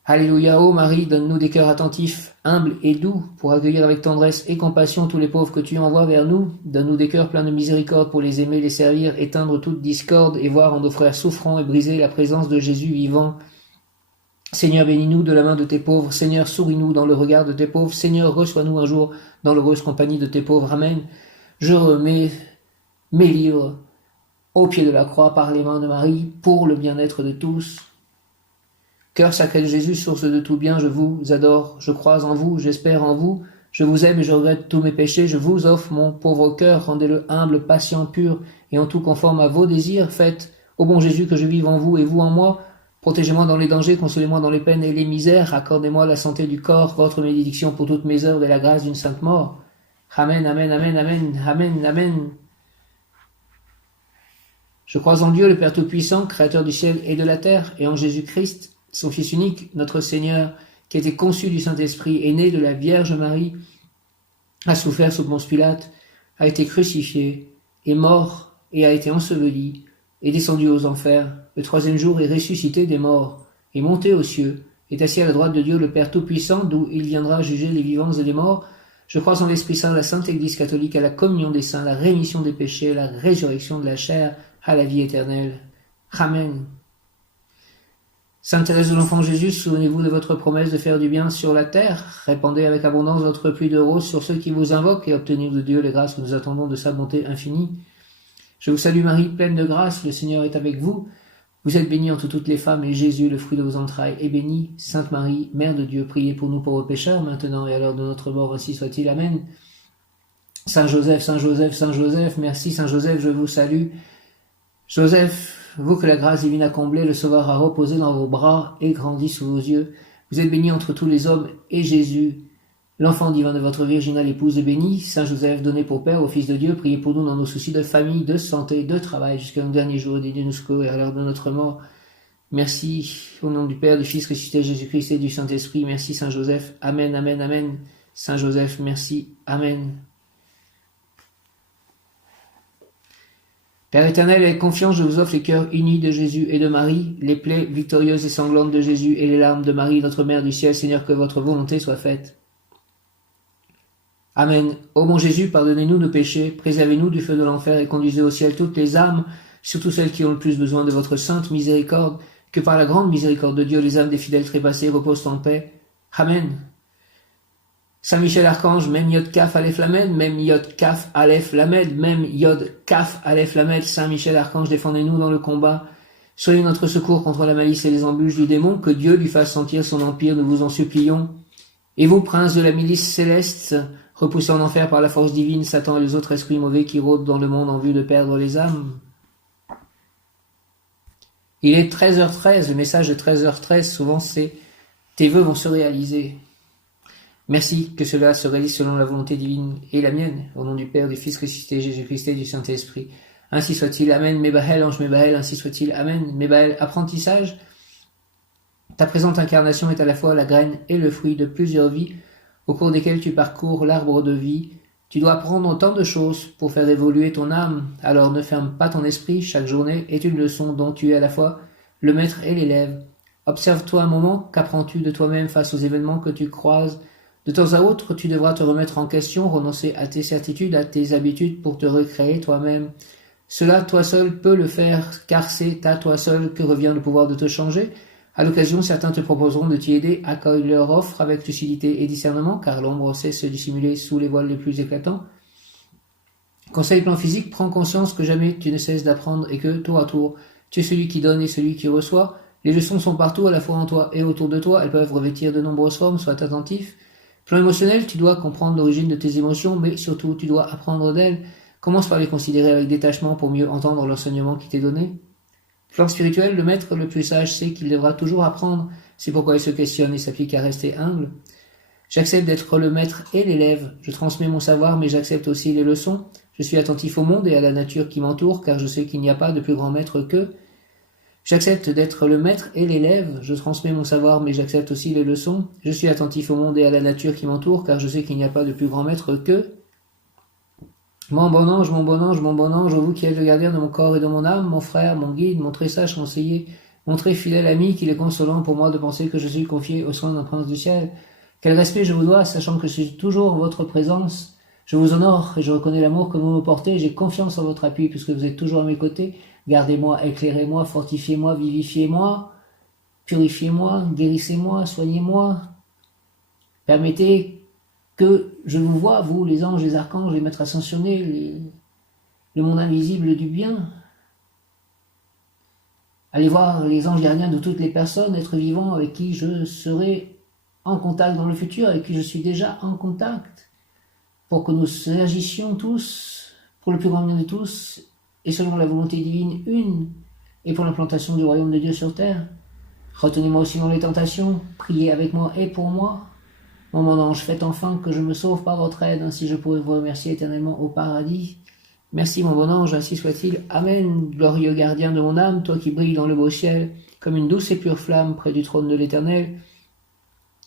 Alléluia, ô Marie, donne-nous des cœurs attentifs, humbles et doux, pour accueillir avec tendresse et compassion tous les pauvres que tu envoies vers nous. Donne-nous des cœurs pleins de miséricorde pour les aimer, les servir, éteindre toute discorde et voir en nos frères souffrants et briser la présence de Jésus vivant. Seigneur, bénis-nous de la main de tes pauvres. Seigneur, souris-nous dans le regard de tes pauvres. Seigneur, reçois-nous un jour dans l'heureuse compagnie de tes pauvres. Amen. Je remets mes livres au pied de la croix par les mains de Marie pour le bien-être de tous. Cœur sacré de Jésus, source de tout bien, je vous adore, je crois en vous, j'espère en vous, je vous aime et je regrette tous mes péchés, je vous offre mon pauvre cœur, rendez-le humble, patient, pur et en tout conforme à vos désirs. Faites, ô bon Jésus, que je vive en vous et vous en moi. Protégez-moi dans les dangers, consolez-moi dans les peines et les misères, accordez-moi la santé du corps, votre bénédiction pour toutes mes œuvres et la grâce d'une sainte mort. Amen, amen, amen, amen, amen, amen. Je crois en Dieu, le Père Tout-Puissant, Créateur du ciel et de la terre, et en Jésus-Christ, son Fils unique, notre Seigneur, qui a été conçu du Saint-Esprit, est né de la Vierge Marie, a souffert sous Ponce Pilate, a été crucifié, est mort et a été enseveli, est descendu aux enfers, le troisième jour est ressuscité des morts, est monté aux cieux, est assis à la droite de Dieu le Père Tout-Puissant, d'où il viendra juger les vivants et les morts. Je crois en l'Esprit Saint, la Sainte Église catholique, à la communion des saints, la rémission des péchés, la résurrection de la chair, à la vie éternelle. Amen. Sainte Thérèse de l'Enfant Jésus, souvenez-vous de votre promesse de faire du bien sur la terre. Répandez avec abondance votre pluie de roses sur ceux qui vous invoquent et obtenez de Dieu les grâces que nous attendons de sa bonté infinie. Je vous salue Marie, pleine de grâce, le Seigneur est avec vous. Vous êtes bénie entre toutes les femmes et Jésus, le fruit de vos entrailles, est béni. Sainte Marie, Mère de Dieu, priez pour nous pauvres pécheurs, maintenant et à l'heure de notre mort, ainsi soit-il. Amen. Saint Joseph, Saint Joseph, Saint Joseph, merci Saint Joseph, je vous salue. Joseph, vous que la grâce divine a comblé, le Sauveur a reposé dans vos bras et grandi sous vos yeux. Vous êtes béni entre tous les hommes, et Jésus, l'enfant divin de votre virginale épouse, est béni. Saint Joseph, donné pour Père au Fils de Dieu, priez pour nous dans nos soucis de famille, de santé, de travail, jusqu'à nos derniers jours, des Dieu et à l'heure de notre mort. Merci, au nom du Père, du Fils ressuscité Jésus-Christ et du Saint-Esprit. Merci Saint Joseph. Amen, amen, amen. Saint Joseph, merci. Amen. Père éternel, avec confiance, je vous offre les cœurs unis de Jésus et de Marie, les plaies victorieuses et sanglantes de Jésus et les larmes de Marie, notre Mère du ciel. Seigneur, que votre volonté soit faite. Amen. Ô mon Jésus, pardonnez-nous nos péchés, préservez-nous du feu de l'enfer et conduisez au ciel toutes les âmes, surtout celles qui ont le plus besoin de votre sainte miséricorde, que par la grande miséricorde de Dieu, les âmes des fidèles trépassés reposent en paix. Amen. Saint Michel Archange, même Yod Kaf Aleph Lamed, même Yod Kaf Aleph Lamed, même Yod Kaf Aleph Lamed, Saint Michel Archange, défendez-nous dans le combat. Soyez notre secours contre la malice et les embûches du démon, que Dieu lui fasse sentir son empire, nous vous en supplions. Et vous, princes de la milice céleste, repoussés en enfer par la force divine, Satan et les autres esprits mauvais qui rôdent dans le monde en vue de perdre les âmes. Il est 13h13, le message de 13h13, souvent c'est « Tes vœux vont se réaliser ». Merci que cela se réalise selon la volonté divine et la mienne, au nom du Père, du Fils ressuscité, Jésus-Christ et du Saint-Esprit. Ainsi soit-il, Amen, Mébaël, ange Mébaël, ainsi soit-il, Amen, Mébaël, apprentissage. Ta présente incarnation est à la fois la graine et le fruit de plusieurs vies, au cours desquelles tu parcours l'arbre de vie. Tu dois apprendre tant de choses pour faire évoluer ton âme, alors ne ferme pas ton esprit, chaque journée est une leçon dont tu es à la fois le maître et l'élève. Observe-toi un moment, qu'apprends-tu de toi-même face aux événements que tu croises? De temps à autre, tu devras te remettre en question, renoncer à tes certitudes, à tes habitudes pour te recréer toi-même. Cela, toi seul, peux le faire, car c'est à toi seul que revient le pouvoir de te changer. À l'occasion, certains te proposeront de t'y aider, accueille leur offre avec lucidité et discernement, car l'ombre sait se dissimuler sous les voiles les plus éclatants. Conseil plan physique, prends conscience que jamais tu ne cesses d'apprendre et que, tour à tour, tu es celui qui donne et celui qui reçoit. Les leçons sont partout, à la fois en toi et autour de toi, elles peuvent revêtir de nombreuses formes, sois attentif. Plan émotionnel, tu dois comprendre l'origine de tes émotions, mais surtout tu dois apprendre d'elles. Commence par les considérer avec détachement pour mieux entendre l'enseignement qui t'est donné. Plan spirituel, le maître le plus sage sait qu'il devra toujours apprendre, c'est pourquoi il se questionne et s'applique à rester humble. J'accepte d'être le maître et l'élève, je transmets mon savoir mais j'accepte aussi les leçons. Je suis attentif au monde et à la nature qui m'entoure car je sais qu'il n'y a pas de plus grand maître que. J'accepte d'être le maître et l'élève, je transmets mon savoir mais j'accepte aussi les leçons. Je suis attentif au monde et à la nature qui m'entoure car je sais qu'il n'y a pas de plus grand maître que. Mon bon ange, mon bon ange, mon bon ange, vous qui êtes le gardien de mon corps et de mon âme, mon frère, mon guide, mon très sage conseiller, mon très fidèle ami, qu'il est consolant pour moi de penser que je suis confié aux soins d'un prince du ciel. Quel respect je vous dois, sachant que je suis toujours en votre présence. Je vous honore et je reconnais l'amour que vous me portez, j'ai confiance en votre appui puisque vous êtes toujours à mes côtés. Gardez-moi, éclairez-moi, fortifiez-moi, vivifiez-moi, purifiez-moi, guérissez-moi, soignez-moi. Permettez que je vous vois, vous, les anges, les archanges, les maîtres ascensionnés, le monde invisible du bien. Allez voir les anges gardiens de toutes les personnes, êtres vivants avec qui je serai en contact dans le futur, avec qui je suis déjà en contact, pour que nous agissions tous, pour le plus grand bien de tous, et selon la volonté divine une, et pour l'implantation du royaume de Dieu sur terre. Retenez-moi aussi dans les tentations, priez avec moi et pour moi. Mon ange, faites enfin que je me sauve par votre aide, ainsi je pourrai vous remercier éternellement au paradis. Merci mon bon ange, ainsi soit-il. Amen, glorieux gardien de mon âme, toi qui brilles dans le beau ciel, comme une douce et pure flamme près du trône de l'Éternel.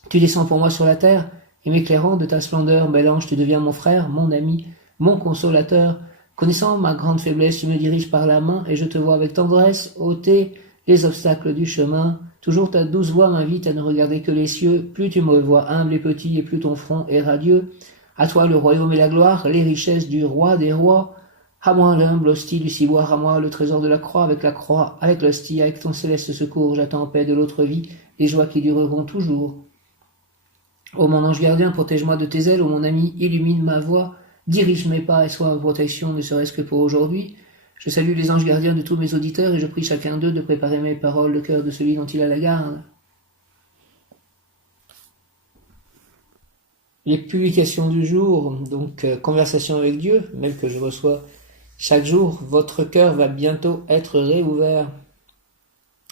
Tu descends pour moi sur la terre, et m'éclairant de ta splendeur, bel ange, tu deviens mon frère, mon ami, mon consolateur. Connaissant ma grande faiblesse, tu me diriges par la main, et je te vois avec tendresse ôter les obstacles du chemin. Toujours ta douce voix m'invite à ne regarder que les cieux. Plus tu me vois humble et petit, et plus ton front est radieux. À toi le royaume et la gloire, les richesses du roi des rois. À moi l'humble hostie du ciboire, à moi le trésor de la croix, avec l'hostie, avec ton céleste secours, j'attends en paix de l'autre vie, les joies qui dureront toujours. Ô mon ange gardien, protège-moi de tes ailes, ô mon ami, illumine ma voie, dirige mes pas et sois ma protection, ne serait-ce que pour aujourd'hui. Je salue les anges gardiens de tous mes auditeurs et je prie chacun d'eux de préparer mes paroles, le cœur de celui dont il a la garde. Les publications du jour, donc conversation avec Dieu, même que je reçois chaque jour, votre cœur va bientôt être réouvert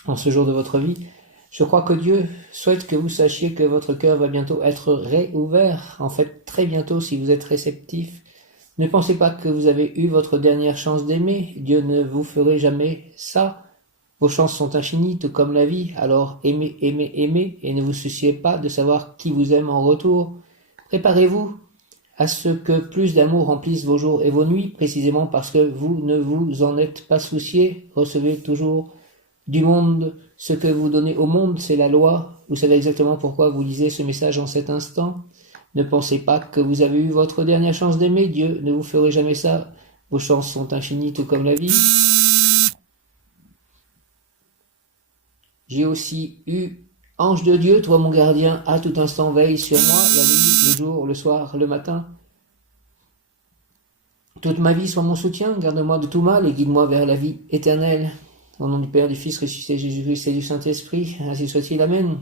en ce jour de votre vie. Je crois que Dieu souhaite que vous sachiez que votre cœur va bientôt être réouvert, en fait très bientôt si vous êtes réceptif. Ne pensez pas que vous avez eu votre dernière chance d'aimer, Dieu ne vous ferait jamais ça. Vos chances sont infinies, tout comme la vie, alors aimez, aimez, aimez, et ne vous souciez pas de savoir qui vous aime en retour. Préparez-vous à ce que plus d'amour remplisse vos jours et vos nuits, précisément parce que vous ne vous en êtes pas soucié. Recevez toujours du monde ce que vous donnez au monde, c'est la loi. Vous savez exactement pourquoi vous lisez ce message en cet instant. Ne pensez pas que vous avez eu votre dernière chance d'aimer. Dieu ne vous ferait jamais ça. Vos chances sont infinies, tout comme la vie. J'ai aussi eu ange de Dieu, toi mon gardien, à tout instant veille sur moi, la nuit, le jour, le soir, le matin. Toute ma vie soit mon soutien, garde-moi de tout mal et guide-moi vers la vie éternelle. Au nom du Père, du Fils, ressuscité Jésus-Christ et du Saint-Esprit, ainsi soit-il, Amen.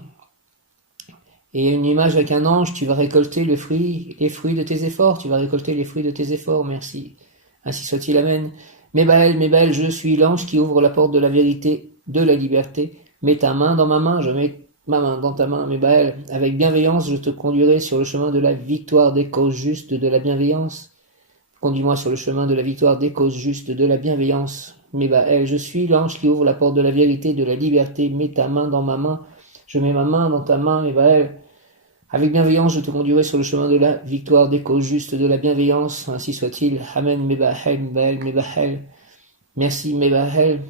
Et une image avec un ange, tu vas récolter les fruits de tes efforts, tu vas récolter les fruits de tes efforts, merci. Ainsi soit-il, Amen. Mébaël, je suis l'ange qui ouvre la porte de la vérité, de la liberté. Mets ta main dans ma main, je mets ma main dans ta main, Mébaël. Avec bienveillance, je te conduirai sur le chemin de la victoire des causes justes de la bienveillance. Conduis-moi sur le chemin de la victoire des causes justes de la bienveillance. Mébaël, je suis l'ange qui ouvre la porte de la vérité, de la liberté. Mets ta main dans ma main, je mets ma main dans ta main, Mébaël. Avec bienveillance, je te conduirai sur le chemin de la victoire des causes justes de la bienveillance. Ainsi soit-il. Amen, Mébaël. Merci, Mébaël.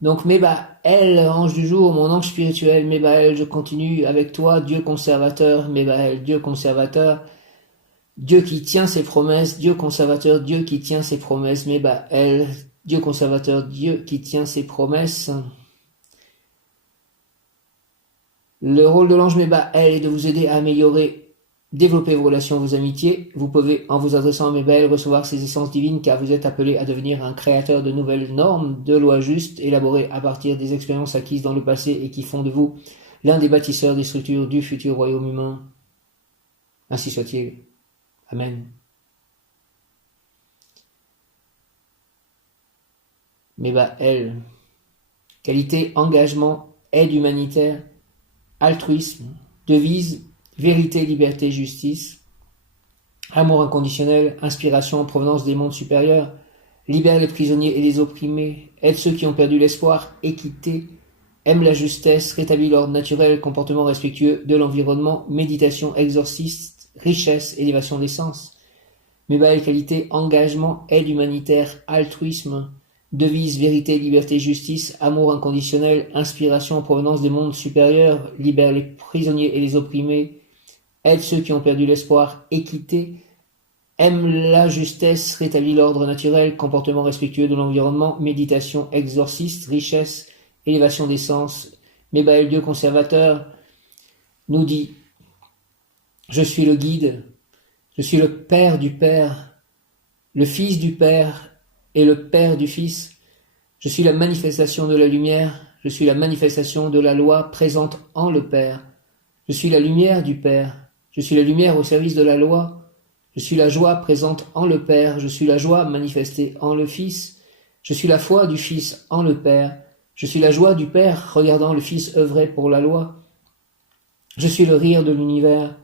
Donc, Mébaël, ange du jour, mon ange spirituel, Mébaël, je continue avec toi, Dieu conservateur, Mébaël, Dieu conservateur, Dieu qui tient ses promesses, Dieu conservateur, Dieu qui tient ses promesses, Mébaël, Dieu conservateur, Dieu qui tient ses promesses. Le rôle de l'ange Mébaël est de vous aider à améliorer, développer vos relations, vos amitiés. Vous pouvez, en vous adressant à Mébaël, recevoir ces essences divines car vous êtes appelé à devenir un créateur de nouvelles normes, de lois justes, élaborées à partir des expériences acquises dans le passé et qui font de vous l'un des bâtisseurs des structures du futur royaume humain. Ainsi soit-il. Amen. Mébaël. Qualité, engagement, aide humanitaire, altruisme, devise, vérité, liberté, justice, amour inconditionnel, inspiration en provenance des mondes supérieurs, libère les prisonniers et les opprimés, aide ceux qui ont perdu l'espoir, équité, aime la justesse, rétablit l'ordre naturel, comportement respectueux de l'environnement, méditation, exorciste, richesse, élévation des sens. Mébaël, qualité, engagement, aide humanitaire, altruisme, devise, vérité, liberté, justice, amour inconditionnel, inspiration en provenance des mondes supérieurs, libère les prisonniers et les opprimés, aide ceux qui ont perdu l'espoir, équité, aime la justesse, rétablit l'ordre naturel, comportement respectueux de l'environnement, méditation, exorciste, richesse, élévation des sens. Mébaël, Dieu conservateur, nous dit, je suis le guide, je suis le Père du Père, le Fils du Père et le Père du Fils. Je suis la manifestation de la lumière, je suis la manifestation de la loi présente en le Père. Je suis la lumière du Père, je suis la lumière au service de la loi. Je suis la joie présente en le Père, je suis la joie manifestée en le Fils. Je suis la foi du Fils en le Père, je suis la joie du Père regardant le Fils œuvrer pour la loi. Je suis le rire de l'univers,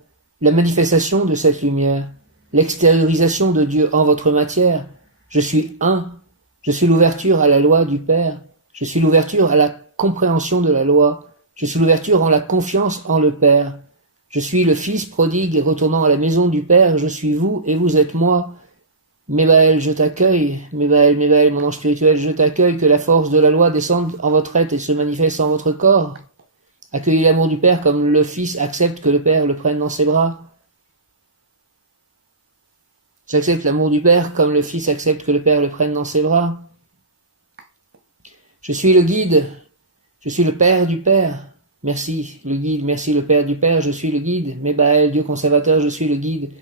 la manifestation de cette lumière, l'extériorisation de Dieu en votre matière. Je suis un, je suis l'ouverture à la loi du Père, je suis l'ouverture à la compréhension de la loi, je suis l'ouverture en la confiance en le Père. Je suis le Fils prodigue retournant à la maison du Père, je suis vous et vous êtes moi. Mébaël, je t'accueille, Mébaël, mon ange spirituel, je t'accueille, que la force de la loi descende en votre être et se manifeste en votre corps. Accueillez l'amour du Père comme le Fils accepte que le Père le prenne dans ses bras. J'accepte l'amour du Père comme le Fils accepte que le Père le prenne dans ses bras. Je suis le guide, je suis le Père du Père. Merci le guide, merci le Père du Père, je suis le guide. Mébaël, Dieu conservateur, je suis le guide.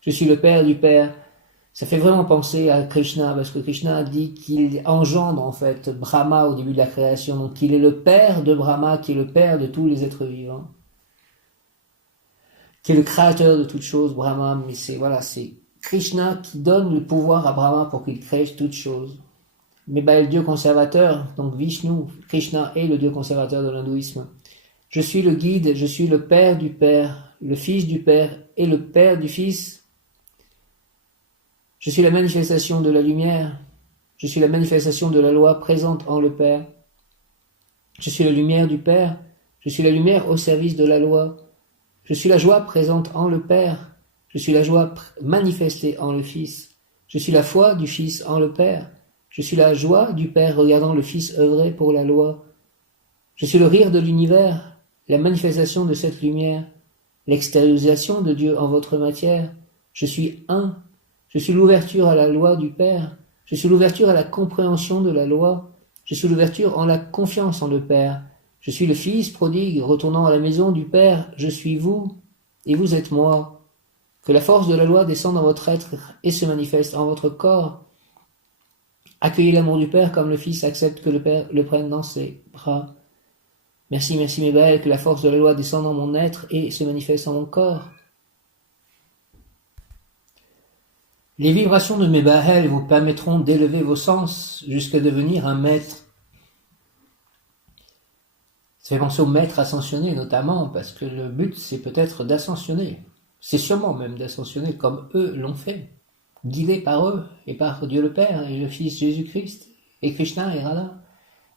Je suis le Père du Père. Ça fait vraiment penser à Krishna, parce que Krishna dit qu'il engendre en fait Brahma au début de la création, donc il est le Père de Brahma, qui est le Père de tous les êtres vivants, qui est le créateur de toutes choses, Brahma, mais c'est Krishna qui donne le pouvoir à Brahma pour qu'il crée toutes choses. Mébaël, Dieu conservateur, donc Vishnu, Krishna est le Dieu conservateur de l'hindouisme. Je suis le guide, je suis le Père du Père, le Fils du Père et le Père du Fils. Je suis la manifestation de la lumière, je suis la manifestation de la loi présente en le Père. Je suis la lumière du Père, je suis la lumière au service de la loi. Je suis la joie présente en le Père, Je suis la joie manifestée en le Fils. Je suis la foi du Fils en le Père. Je suis la joie du Père regardant le Fils œuvrer pour la loi. Je suis le rire de l'univers, la manifestation de cette lumière, l'extériorisation de Dieu en votre matière. Je suis un. Je suis l'ouverture à la loi du Père. Je suis l'ouverture à la compréhension de la loi. Je suis l'ouverture en la confiance en le Père. Je suis le Fils prodigue retournant à la maison du Père. Je suis vous, et vous êtes moi. Que la force de la loi descende dans votre être et se manifeste en votre corps. Accueillez l'amour du Père comme le Fils accepte que le Père le prenne dans ses bras. Merci, merci mes belles, que la force de la loi descende dans mon être et se manifeste en mon corps. Les vibrations de mes Bahel vous permettront d'élever vos sens jusqu'à devenir un maître. Ça fait penser aux maîtres ascensionnés notamment, parce que le but c'est peut-être d'ascensionner. C'est sûrement même d'ascensionner comme eux l'ont fait, guidés par eux et par Dieu le Père et le Fils Jésus-Christ et Krishna et Radha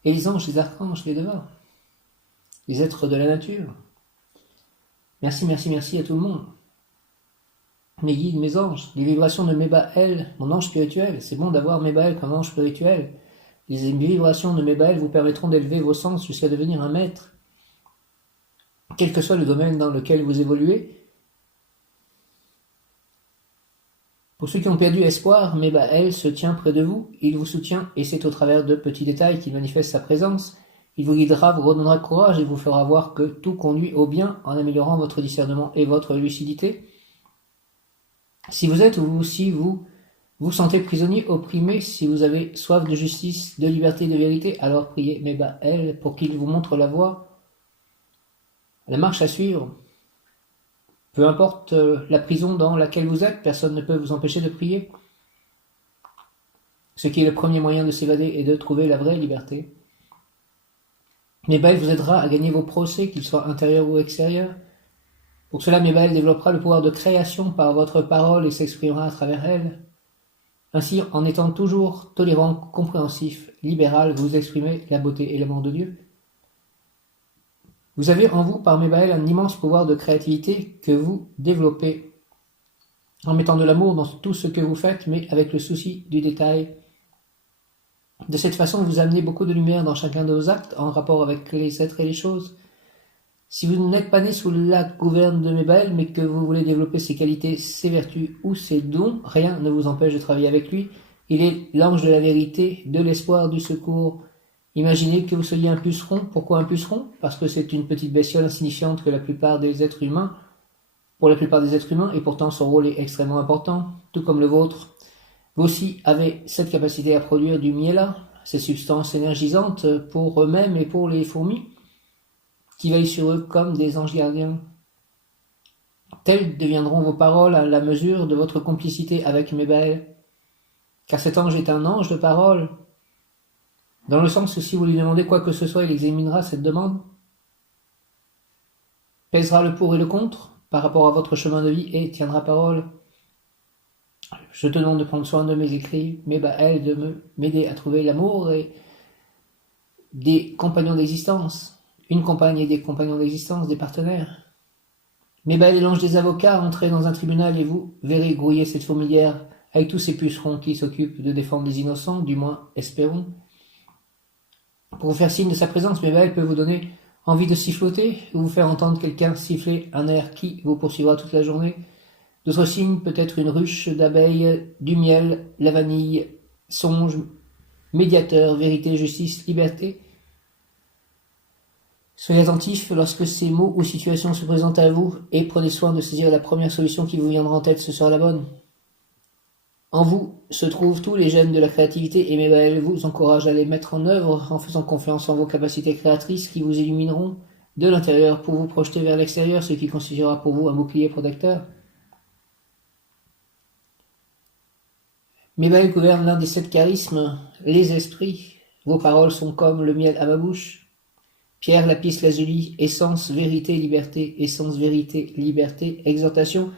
et les anges, les archanges, les devins, les êtres de la nature. Merci, merci, merci à tout le monde. Mes guides, mes anges, les vibrations de Mébaël, mon ange spirituel. C'est bon d'avoir Mébaël comme ange spirituel. Les vibrations de Mébaël vous permettront d'élever vos sens jusqu'à devenir un maître. Quel que soit le domaine dans lequel vous évoluez, pour ceux qui ont perdu espoir, Mébaël se tient près de vous, il vous soutient et c'est au travers de petits détails qu'il manifeste sa présence. Il vous guidera, vous redonnera courage et vous fera voir que tout conduit au bien en améliorant votre discernement et votre lucidité. Si vous êtes ou si vous vous sentez prisonnier, opprimé, si vous avez soif de justice, de liberté, de vérité, alors priez Mébaël pour qu'il vous montre la voie, la marche à suivre. Peu importe la prison dans laquelle vous êtes, personne ne peut vous empêcher de prier. Ce qui est le premier moyen de s'évader et de trouver la vraie liberté. Mébaël vous aidera à gagner vos procès, qu'ils soient intérieurs ou extérieurs. Pour cela, Mébaël développera le pouvoir de création par votre parole et s'exprimera à travers elle. Ainsi, en étant toujours tolérant, compréhensif, libéral, vous exprimez la beauté et l'amour de Dieu. Vous avez en vous, par Mébaël, un immense pouvoir de créativité que vous développez en mettant de l'amour dans tout ce que vous faites, mais avec le souci du détail. De cette façon, vous amenez beaucoup de lumière dans chacun de vos actes en rapport avec les êtres et les choses. Si vous n'êtes pas né sous la gouverne de Mébaël, mais que vous voulez développer ses qualités, ses vertus ou ses dons, rien ne vous empêche de travailler avec lui. Il est l'ange de la vérité, de l'espoir, du secours. Imaginez que vous soyez un puceron. Pourquoi un puceron? Parce que c'est une petite bestiole insignifiante que pour la plupart des êtres humains, et pourtant son rôle est extrêmement important, tout comme le vôtre. Vous aussi avez cette capacité à produire du miela, ces substances énergisantes pour eux-mêmes et pour les fourmis, qui veillent sur eux comme des anges gardiens. Telles deviendront vos paroles à la mesure de votre complicité avec Mébaël, car cet ange est un ange de parole, dans le sens que si vous lui demandez quoi que ce soit, il examinera cette demande, pèsera le pour et le contre par rapport à votre chemin de vie et tiendra parole. Je te demande de prendre soin de mes écrits, Mébaël, de m'aider à trouver l'amour et des compagnons d'existence, une compagne et des compagnons d'existence, des partenaires. Mébaël est l'ange des avocats, entrez dans un tribunal et vous verrez grouiller cette fourmilière avec tous ces pucerons qui s'occupent de défendre les innocents, du moins espérons. Pour vous faire signe de sa présence, Mébaël peut vous donner envie de siffloter ou vous faire entendre quelqu'un siffler un air qui vous poursuivra toute la journée. D'autres signes, peut-être une ruche d'abeilles, du miel, la vanille, songe, médiateur, vérité, justice, liberté. Soyez attentifs lorsque ces mots ou situations se présentent à vous et prenez soin de saisir la première solution qui vous viendra en tête, ce sera la bonne. En vous se trouvent tous les gènes de la créativité et Mébaël vous encourage à les mettre en œuvre en faisant confiance en vos capacités créatrices qui vous illumineront de l'intérieur pour vous projeter vers l'extérieur, ce qui constituera pour vous un bouclier protecteur. Mébaël gouverne l'un des 7 charismes, les esprits. Vos paroles sont comme le miel à ma bouche. Pierre, lapis, lazuli, essence, vérité, liberté, essence, vérité, liberté, exhortation.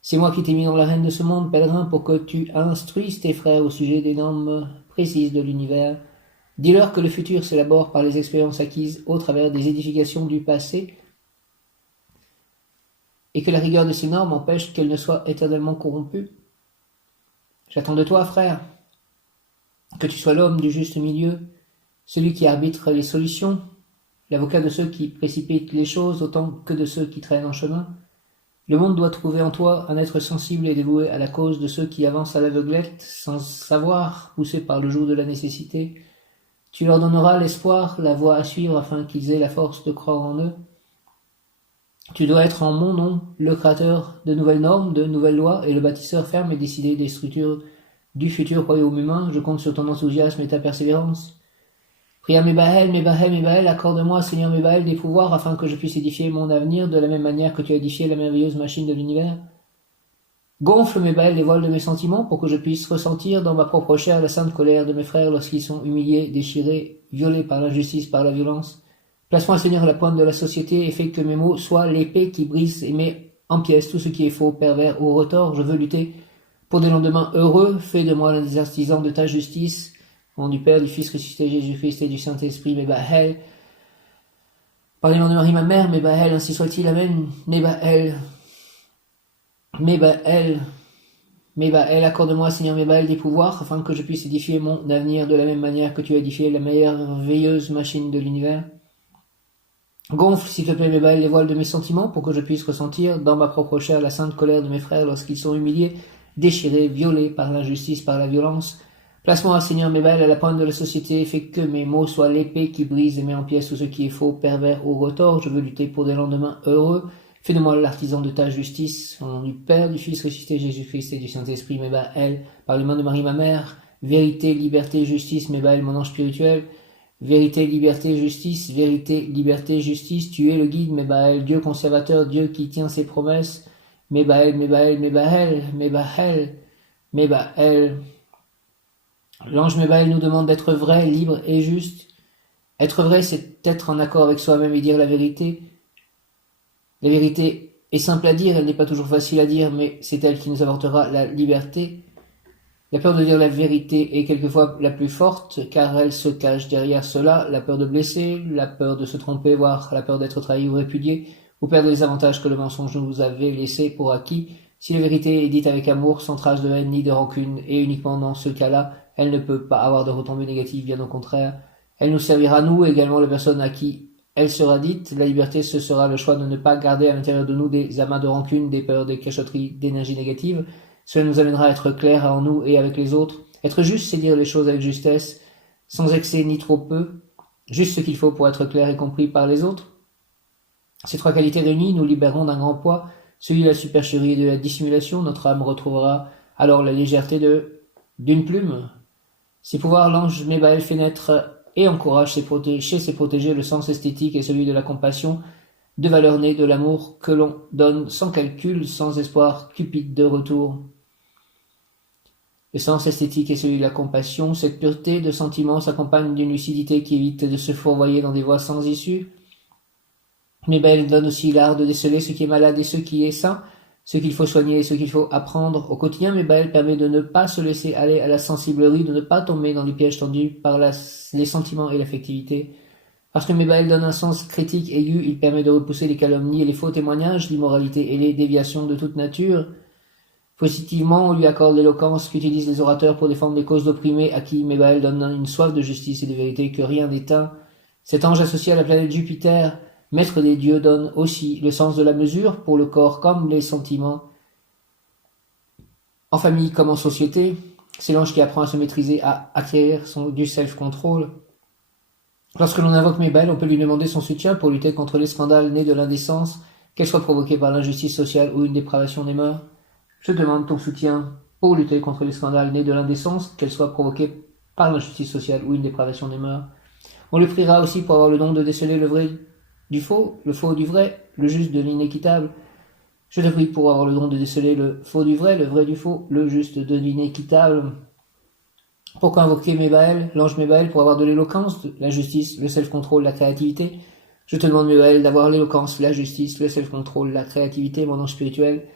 C'est moi qui t'ai mis dans l'arène de ce monde, pèlerin, pour que tu instruises tes frères au sujet des normes précises de l'univers. Dis-leur que le futur s'élabore par les expériences acquises au travers des édifications du passé. et que la rigueur de ces normes empêche qu'elles ne soient éternellement corrompues. J'attends de toi, frère, que tu sois l'homme du juste milieu, celui qui arbitre les solutions, l'avocat de ceux qui précipitent les choses autant que de ceux qui traînent en chemin. Le monde doit trouver en toi un être sensible et dévoué à la cause de ceux qui avancent à l'aveuglette, sans savoir, poussés par le joug de la nécessité. Tu leur donneras l'espoir, la voie à suivre afin qu'ils aient la force de croire en eux. Tu dois être en mon nom le créateur de nouvelles normes, de nouvelles lois et le bâtisseur ferme et décidé des structures du futur royaume humain. Je compte sur ton enthousiasme et ta persévérance. Prie à Mébaël, accorde-moi, Seigneur Mébaël, des pouvoirs afin que je puisse édifier mon avenir de la même manière que tu as édifié la merveilleuse machine de l'univers. Gonfle, Mébaël, les voiles de mes sentiments pour que je puisse ressentir dans ma propre chair la sainte colère de mes frères lorsqu'ils sont humiliés, déchirés, violés par l'injustice, par la violence. Place-moi, Seigneur, à la pointe de la société et fais que mes mots soient l'épée qui brise et met en pièces tout ce qui est faux, pervers ou retors. Je veux lutter pour des lendemains heureux. Fais de moi l'un des artisans de ta justice. Au nom du Père, du Fils ressuscité Jésus-Christ et du Saint-Esprit, Mébaël. Par les noms de Marie, ma mère, Mébaël, ainsi soit-il, Amen. Mébaël, accorde-moi, Seigneur Mébaël, des pouvoirs, afin que je puisse édifier mon avenir de la même manière que tu as édifié la merveilleuse machine de l'univers. Gonfle, s'il te plaît, Mébaël, les voiles de mes sentiments, pour que je puisse ressentir dans ma propre chair la sainte colère de mes frères lorsqu'ils sont humiliés, déchirés, violés par l'injustice, par la violence. Place-moi, Seigneur Mébaël, à la pointe de la société, fais que mes mots soient l'épée qui brise et met en pièces tout ce qui est faux, pervers ou retors. Je veux lutter pour des lendemains heureux. Fais de moi l'artisan de ta justice. Au nom du Père, du Fils ressuscité Jésus-Christ et du Saint-Esprit, Mébaël. Par les mains de Marie, ma mère. Vérité, liberté, justice, Mébaël, mon ange spirituel. Vérité, liberté, justice, vérité, liberté, justice. Tu es le guide, Mébaël, Dieu conservateur, Dieu qui tient ses promesses. Mébaël. L'ange Mébaël nous demande d'être vrai, libre et juste. Être vrai, c'est être en accord avec soi-même et dire la vérité. La vérité est simple à dire, elle n'est pas toujours facile à dire, mais c'est elle qui nous apportera la liberté. La peur de dire la vérité est quelquefois la plus forte, car elle se cache derrière cela, la peur de blesser, la peur de se tromper, voire la peur d'être trahi ou répudié, ou perdre les avantages que le mensonge nous avait laissés pour acquis. Si la vérité est dite avec amour, sans trace de haine ni de rancune, et uniquement dans ce cas-là, elle ne peut pas avoir de retombées négatives, bien au contraire. Elle nous servira, nous, également la personne à qui elle sera dite. La liberté, ce sera le choix de ne pas garder à l'intérieur de nous des amas de rancune, des peurs, des cachotteries, d'énergie négative. Cela nous amènera à être clairs en nous et avec les autres. Être juste, c'est dire les choses avec justesse, sans excès ni trop peu, juste ce qu'il faut pour être clair et compris par les autres. Ces trois qualités réunies nous libéreront d'un grand poids, celui de la supercherie et de la dissimulation. Notre âme retrouvera alors la légèreté d'une plume. Ces pouvoirs, l'ange Mébaël fait naître et encourage chez ses protégés le sens esthétique et celui de la compassion, deux valeurs nées de l'amour que l'on donne sans calcul, sans espoir cupide de retour. Le sens esthétique et celui de la compassion, cette pureté de sentiment s'accompagne d'une lucidité qui évite de se fourvoyer dans des voies sans issue. Mébaël donne aussi l'art de déceler ce qui est malade et ce qui est sain, ce qu'il faut soigner et ce qu'il faut apprendre. Au quotidien, Mébaël permet de ne pas se laisser aller à la sensiblerie, de ne pas tomber dans les pièges tendus par les sentiments et l'affectivité. Parce que Mébaël donne un sens critique aigu, il permet de repousser les calomnies et les faux témoignages, l'immoralité et les déviations de toute nature. Positivement, on lui accorde l'éloquence qu'utilisent les orateurs pour défendre les causes d'opprimés, à qui Mébaël donne une soif de justice et de vérité que rien n'éteint. Cet ange associé à la planète Jupiter, maître des dieux, donne aussi le sens de la mesure pour le corps comme les sentiments. En famille comme en société, c'est l'ange qui apprend à se maîtriser, à acquérir du self-control. Lorsque l'on invoque Mébaël, on peut lui demander son soutien pour lutter contre les scandales nés de l'indécence, qu'elle soit provoquée par l'injustice sociale ou une dépravation des mœurs. Je demande ton soutien pour lutter contre les scandales nés de l'indécence, qu'elle soit provoquée par l'injustice sociale ou une dépravation des mœurs. On lui priera aussi pour avoir le don de déceler le vrai du faux, le faux du vrai, le juste de l'inéquitable. Je te prie pour avoir le don de déceler le faux du vrai du faux, le juste de l'inéquitable. Pourquoi invoquer Mébaël, l'ange Mébaël, pour avoir de l'éloquence, la justice, le self-control, la créativité? Je te demande, Mébaël, d'avoir l'éloquence, la justice, le self-control, la créativité, mon ange spirituel.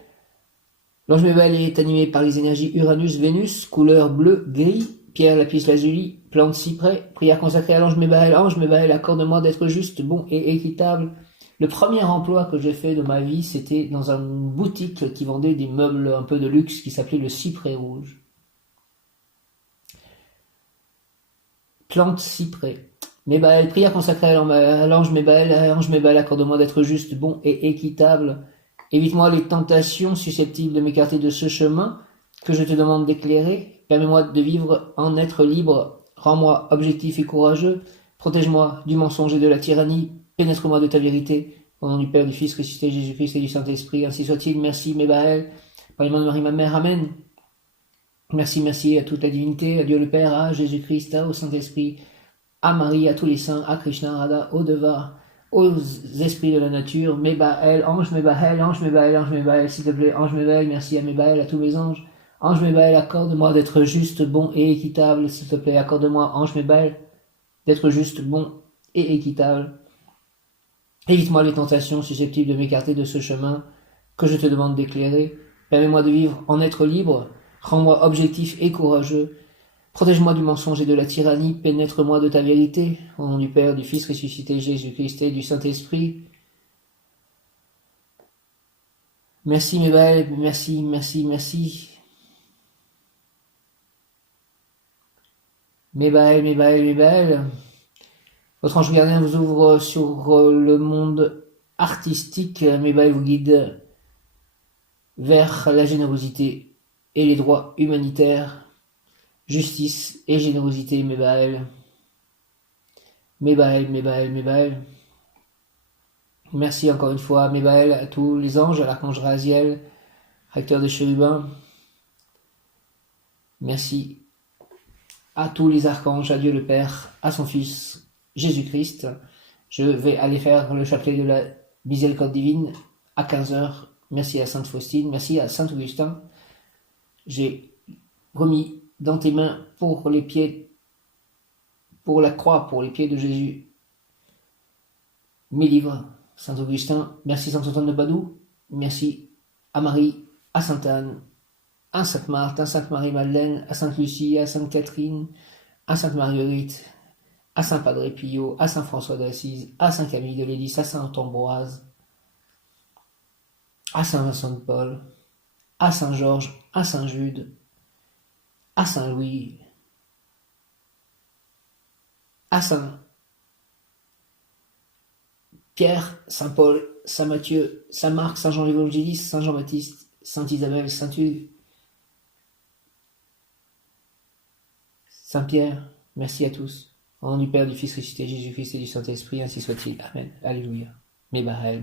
L'ange Mébaël est animé par les énergies Uranus-Vénus, couleur bleu-gris, pierre, lapis-lazuli, plante cyprès, prière consacrée à l'ange Mébaël. Ange Mébaël, accorde-moi d'être juste, bon et équitable. Le premier emploi que j'ai fait de ma vie, c'était dans une boutique qui vendait des meubles un peu de luxe qui s'appelait le Cyprès Rouge. Plante cyprès. Mébaël, prière consacrée à l'ange Mébaël. Ange Mébaël, accorde-moi d'être juste, bon et équitable. Évite-moi les tentations susceptibles de m'écarter de ce chemin que je te demande d'éclairer. Permets-moi de vivre en être libre. Rends-moi objectif et courageux. Protège-moi du mensonge et de la tyrannie. Pénètre-moi de ta vérité. Au nom du Père, du Fils ressuscité, Jésus-Christ et du Saint-Esprit, ainsi soit-il. Merci, Mébaël. Par les mains de Marie, ma mère. Amen. Merci à toute la divinité, à Dieu le Père, à Jésus-Christ, au Saint-Esprit, à Marie, à tous les saints, à Krishna, Radha, au Deva, aux esprits de la nature, Mébaël, ange Mébaël, ange Mébaël, ange Mébaël, s'il te plaît, ange Mébaël, merci à Mébaël, à tous mes anges. Ange Mébaël, accorde-moi d'être juste, bon et équitable, s'il te plaît, accorde-moi, ange Mébaël, d'être juste, bon et équitable. Évite-moi les tentations susceptibles de m'écarter de ce chemin que je te demande d'éclairer. Permets-moi de vivre en être libre. Rends-moi objectif et courageux. Protège-moi du mensonge et de la tyrannie. Pénètre-moi de ta vérité. Au nom du Père, du Fils ressuscité, Jésus-Christ et du Saint-Esprit. Merci, Mébaël. Merci. Mébaël. Votre ange gardien vous ouvre sur le monde artistique. Mébaël vous guide vers la générosité et les droits humanitaires. Justice et générosité, Mébaël. Merci encore une fois, Mébaël, à tous les anges, à l'archange Raziel, recteur de chérubins. Merci à tous les archanges, à Dieu le Père, à son Fils, Jésus-Christ. Je vais aller faire le chapelet de la miséricorde divine à 15h. Merci à Sainte Faustine, merci à Saint Augustin. J'ai remis dans tes mains pour les pieds, pour la croix, pour les pieds de Jésus, mes livres. Saint Augustin, merci Saint Antoine de Padoue, merci à Marie, à Sainte Anne, à Sainte Marthe, à Sainte Marie-Madeleine, à Sainte Lucie, à Sainte Catherine, à Sainte Marguerite, à Saint Padre Pio, à Saint François d'Assise, à Saint Camille de Lélis, à Saint Ambroise, à Saint Vincent de Paul, à Saint Georges, à Saint Jude, à Saint Louis, à Saint Pierre, Saint Paul, Saint Matthieu, Saint Marc, Saint Jean l'Évangéliste, Saint Jean-Baptiste, Sainte Isabelle, Saint Hugues, Saint Pierre, merci à tous. Au nom du Père, du Fils ressuscité, Jésus-Christ et du Saint-Esprit, ainsi soit-il. Amen. Alléluia. Mébaël.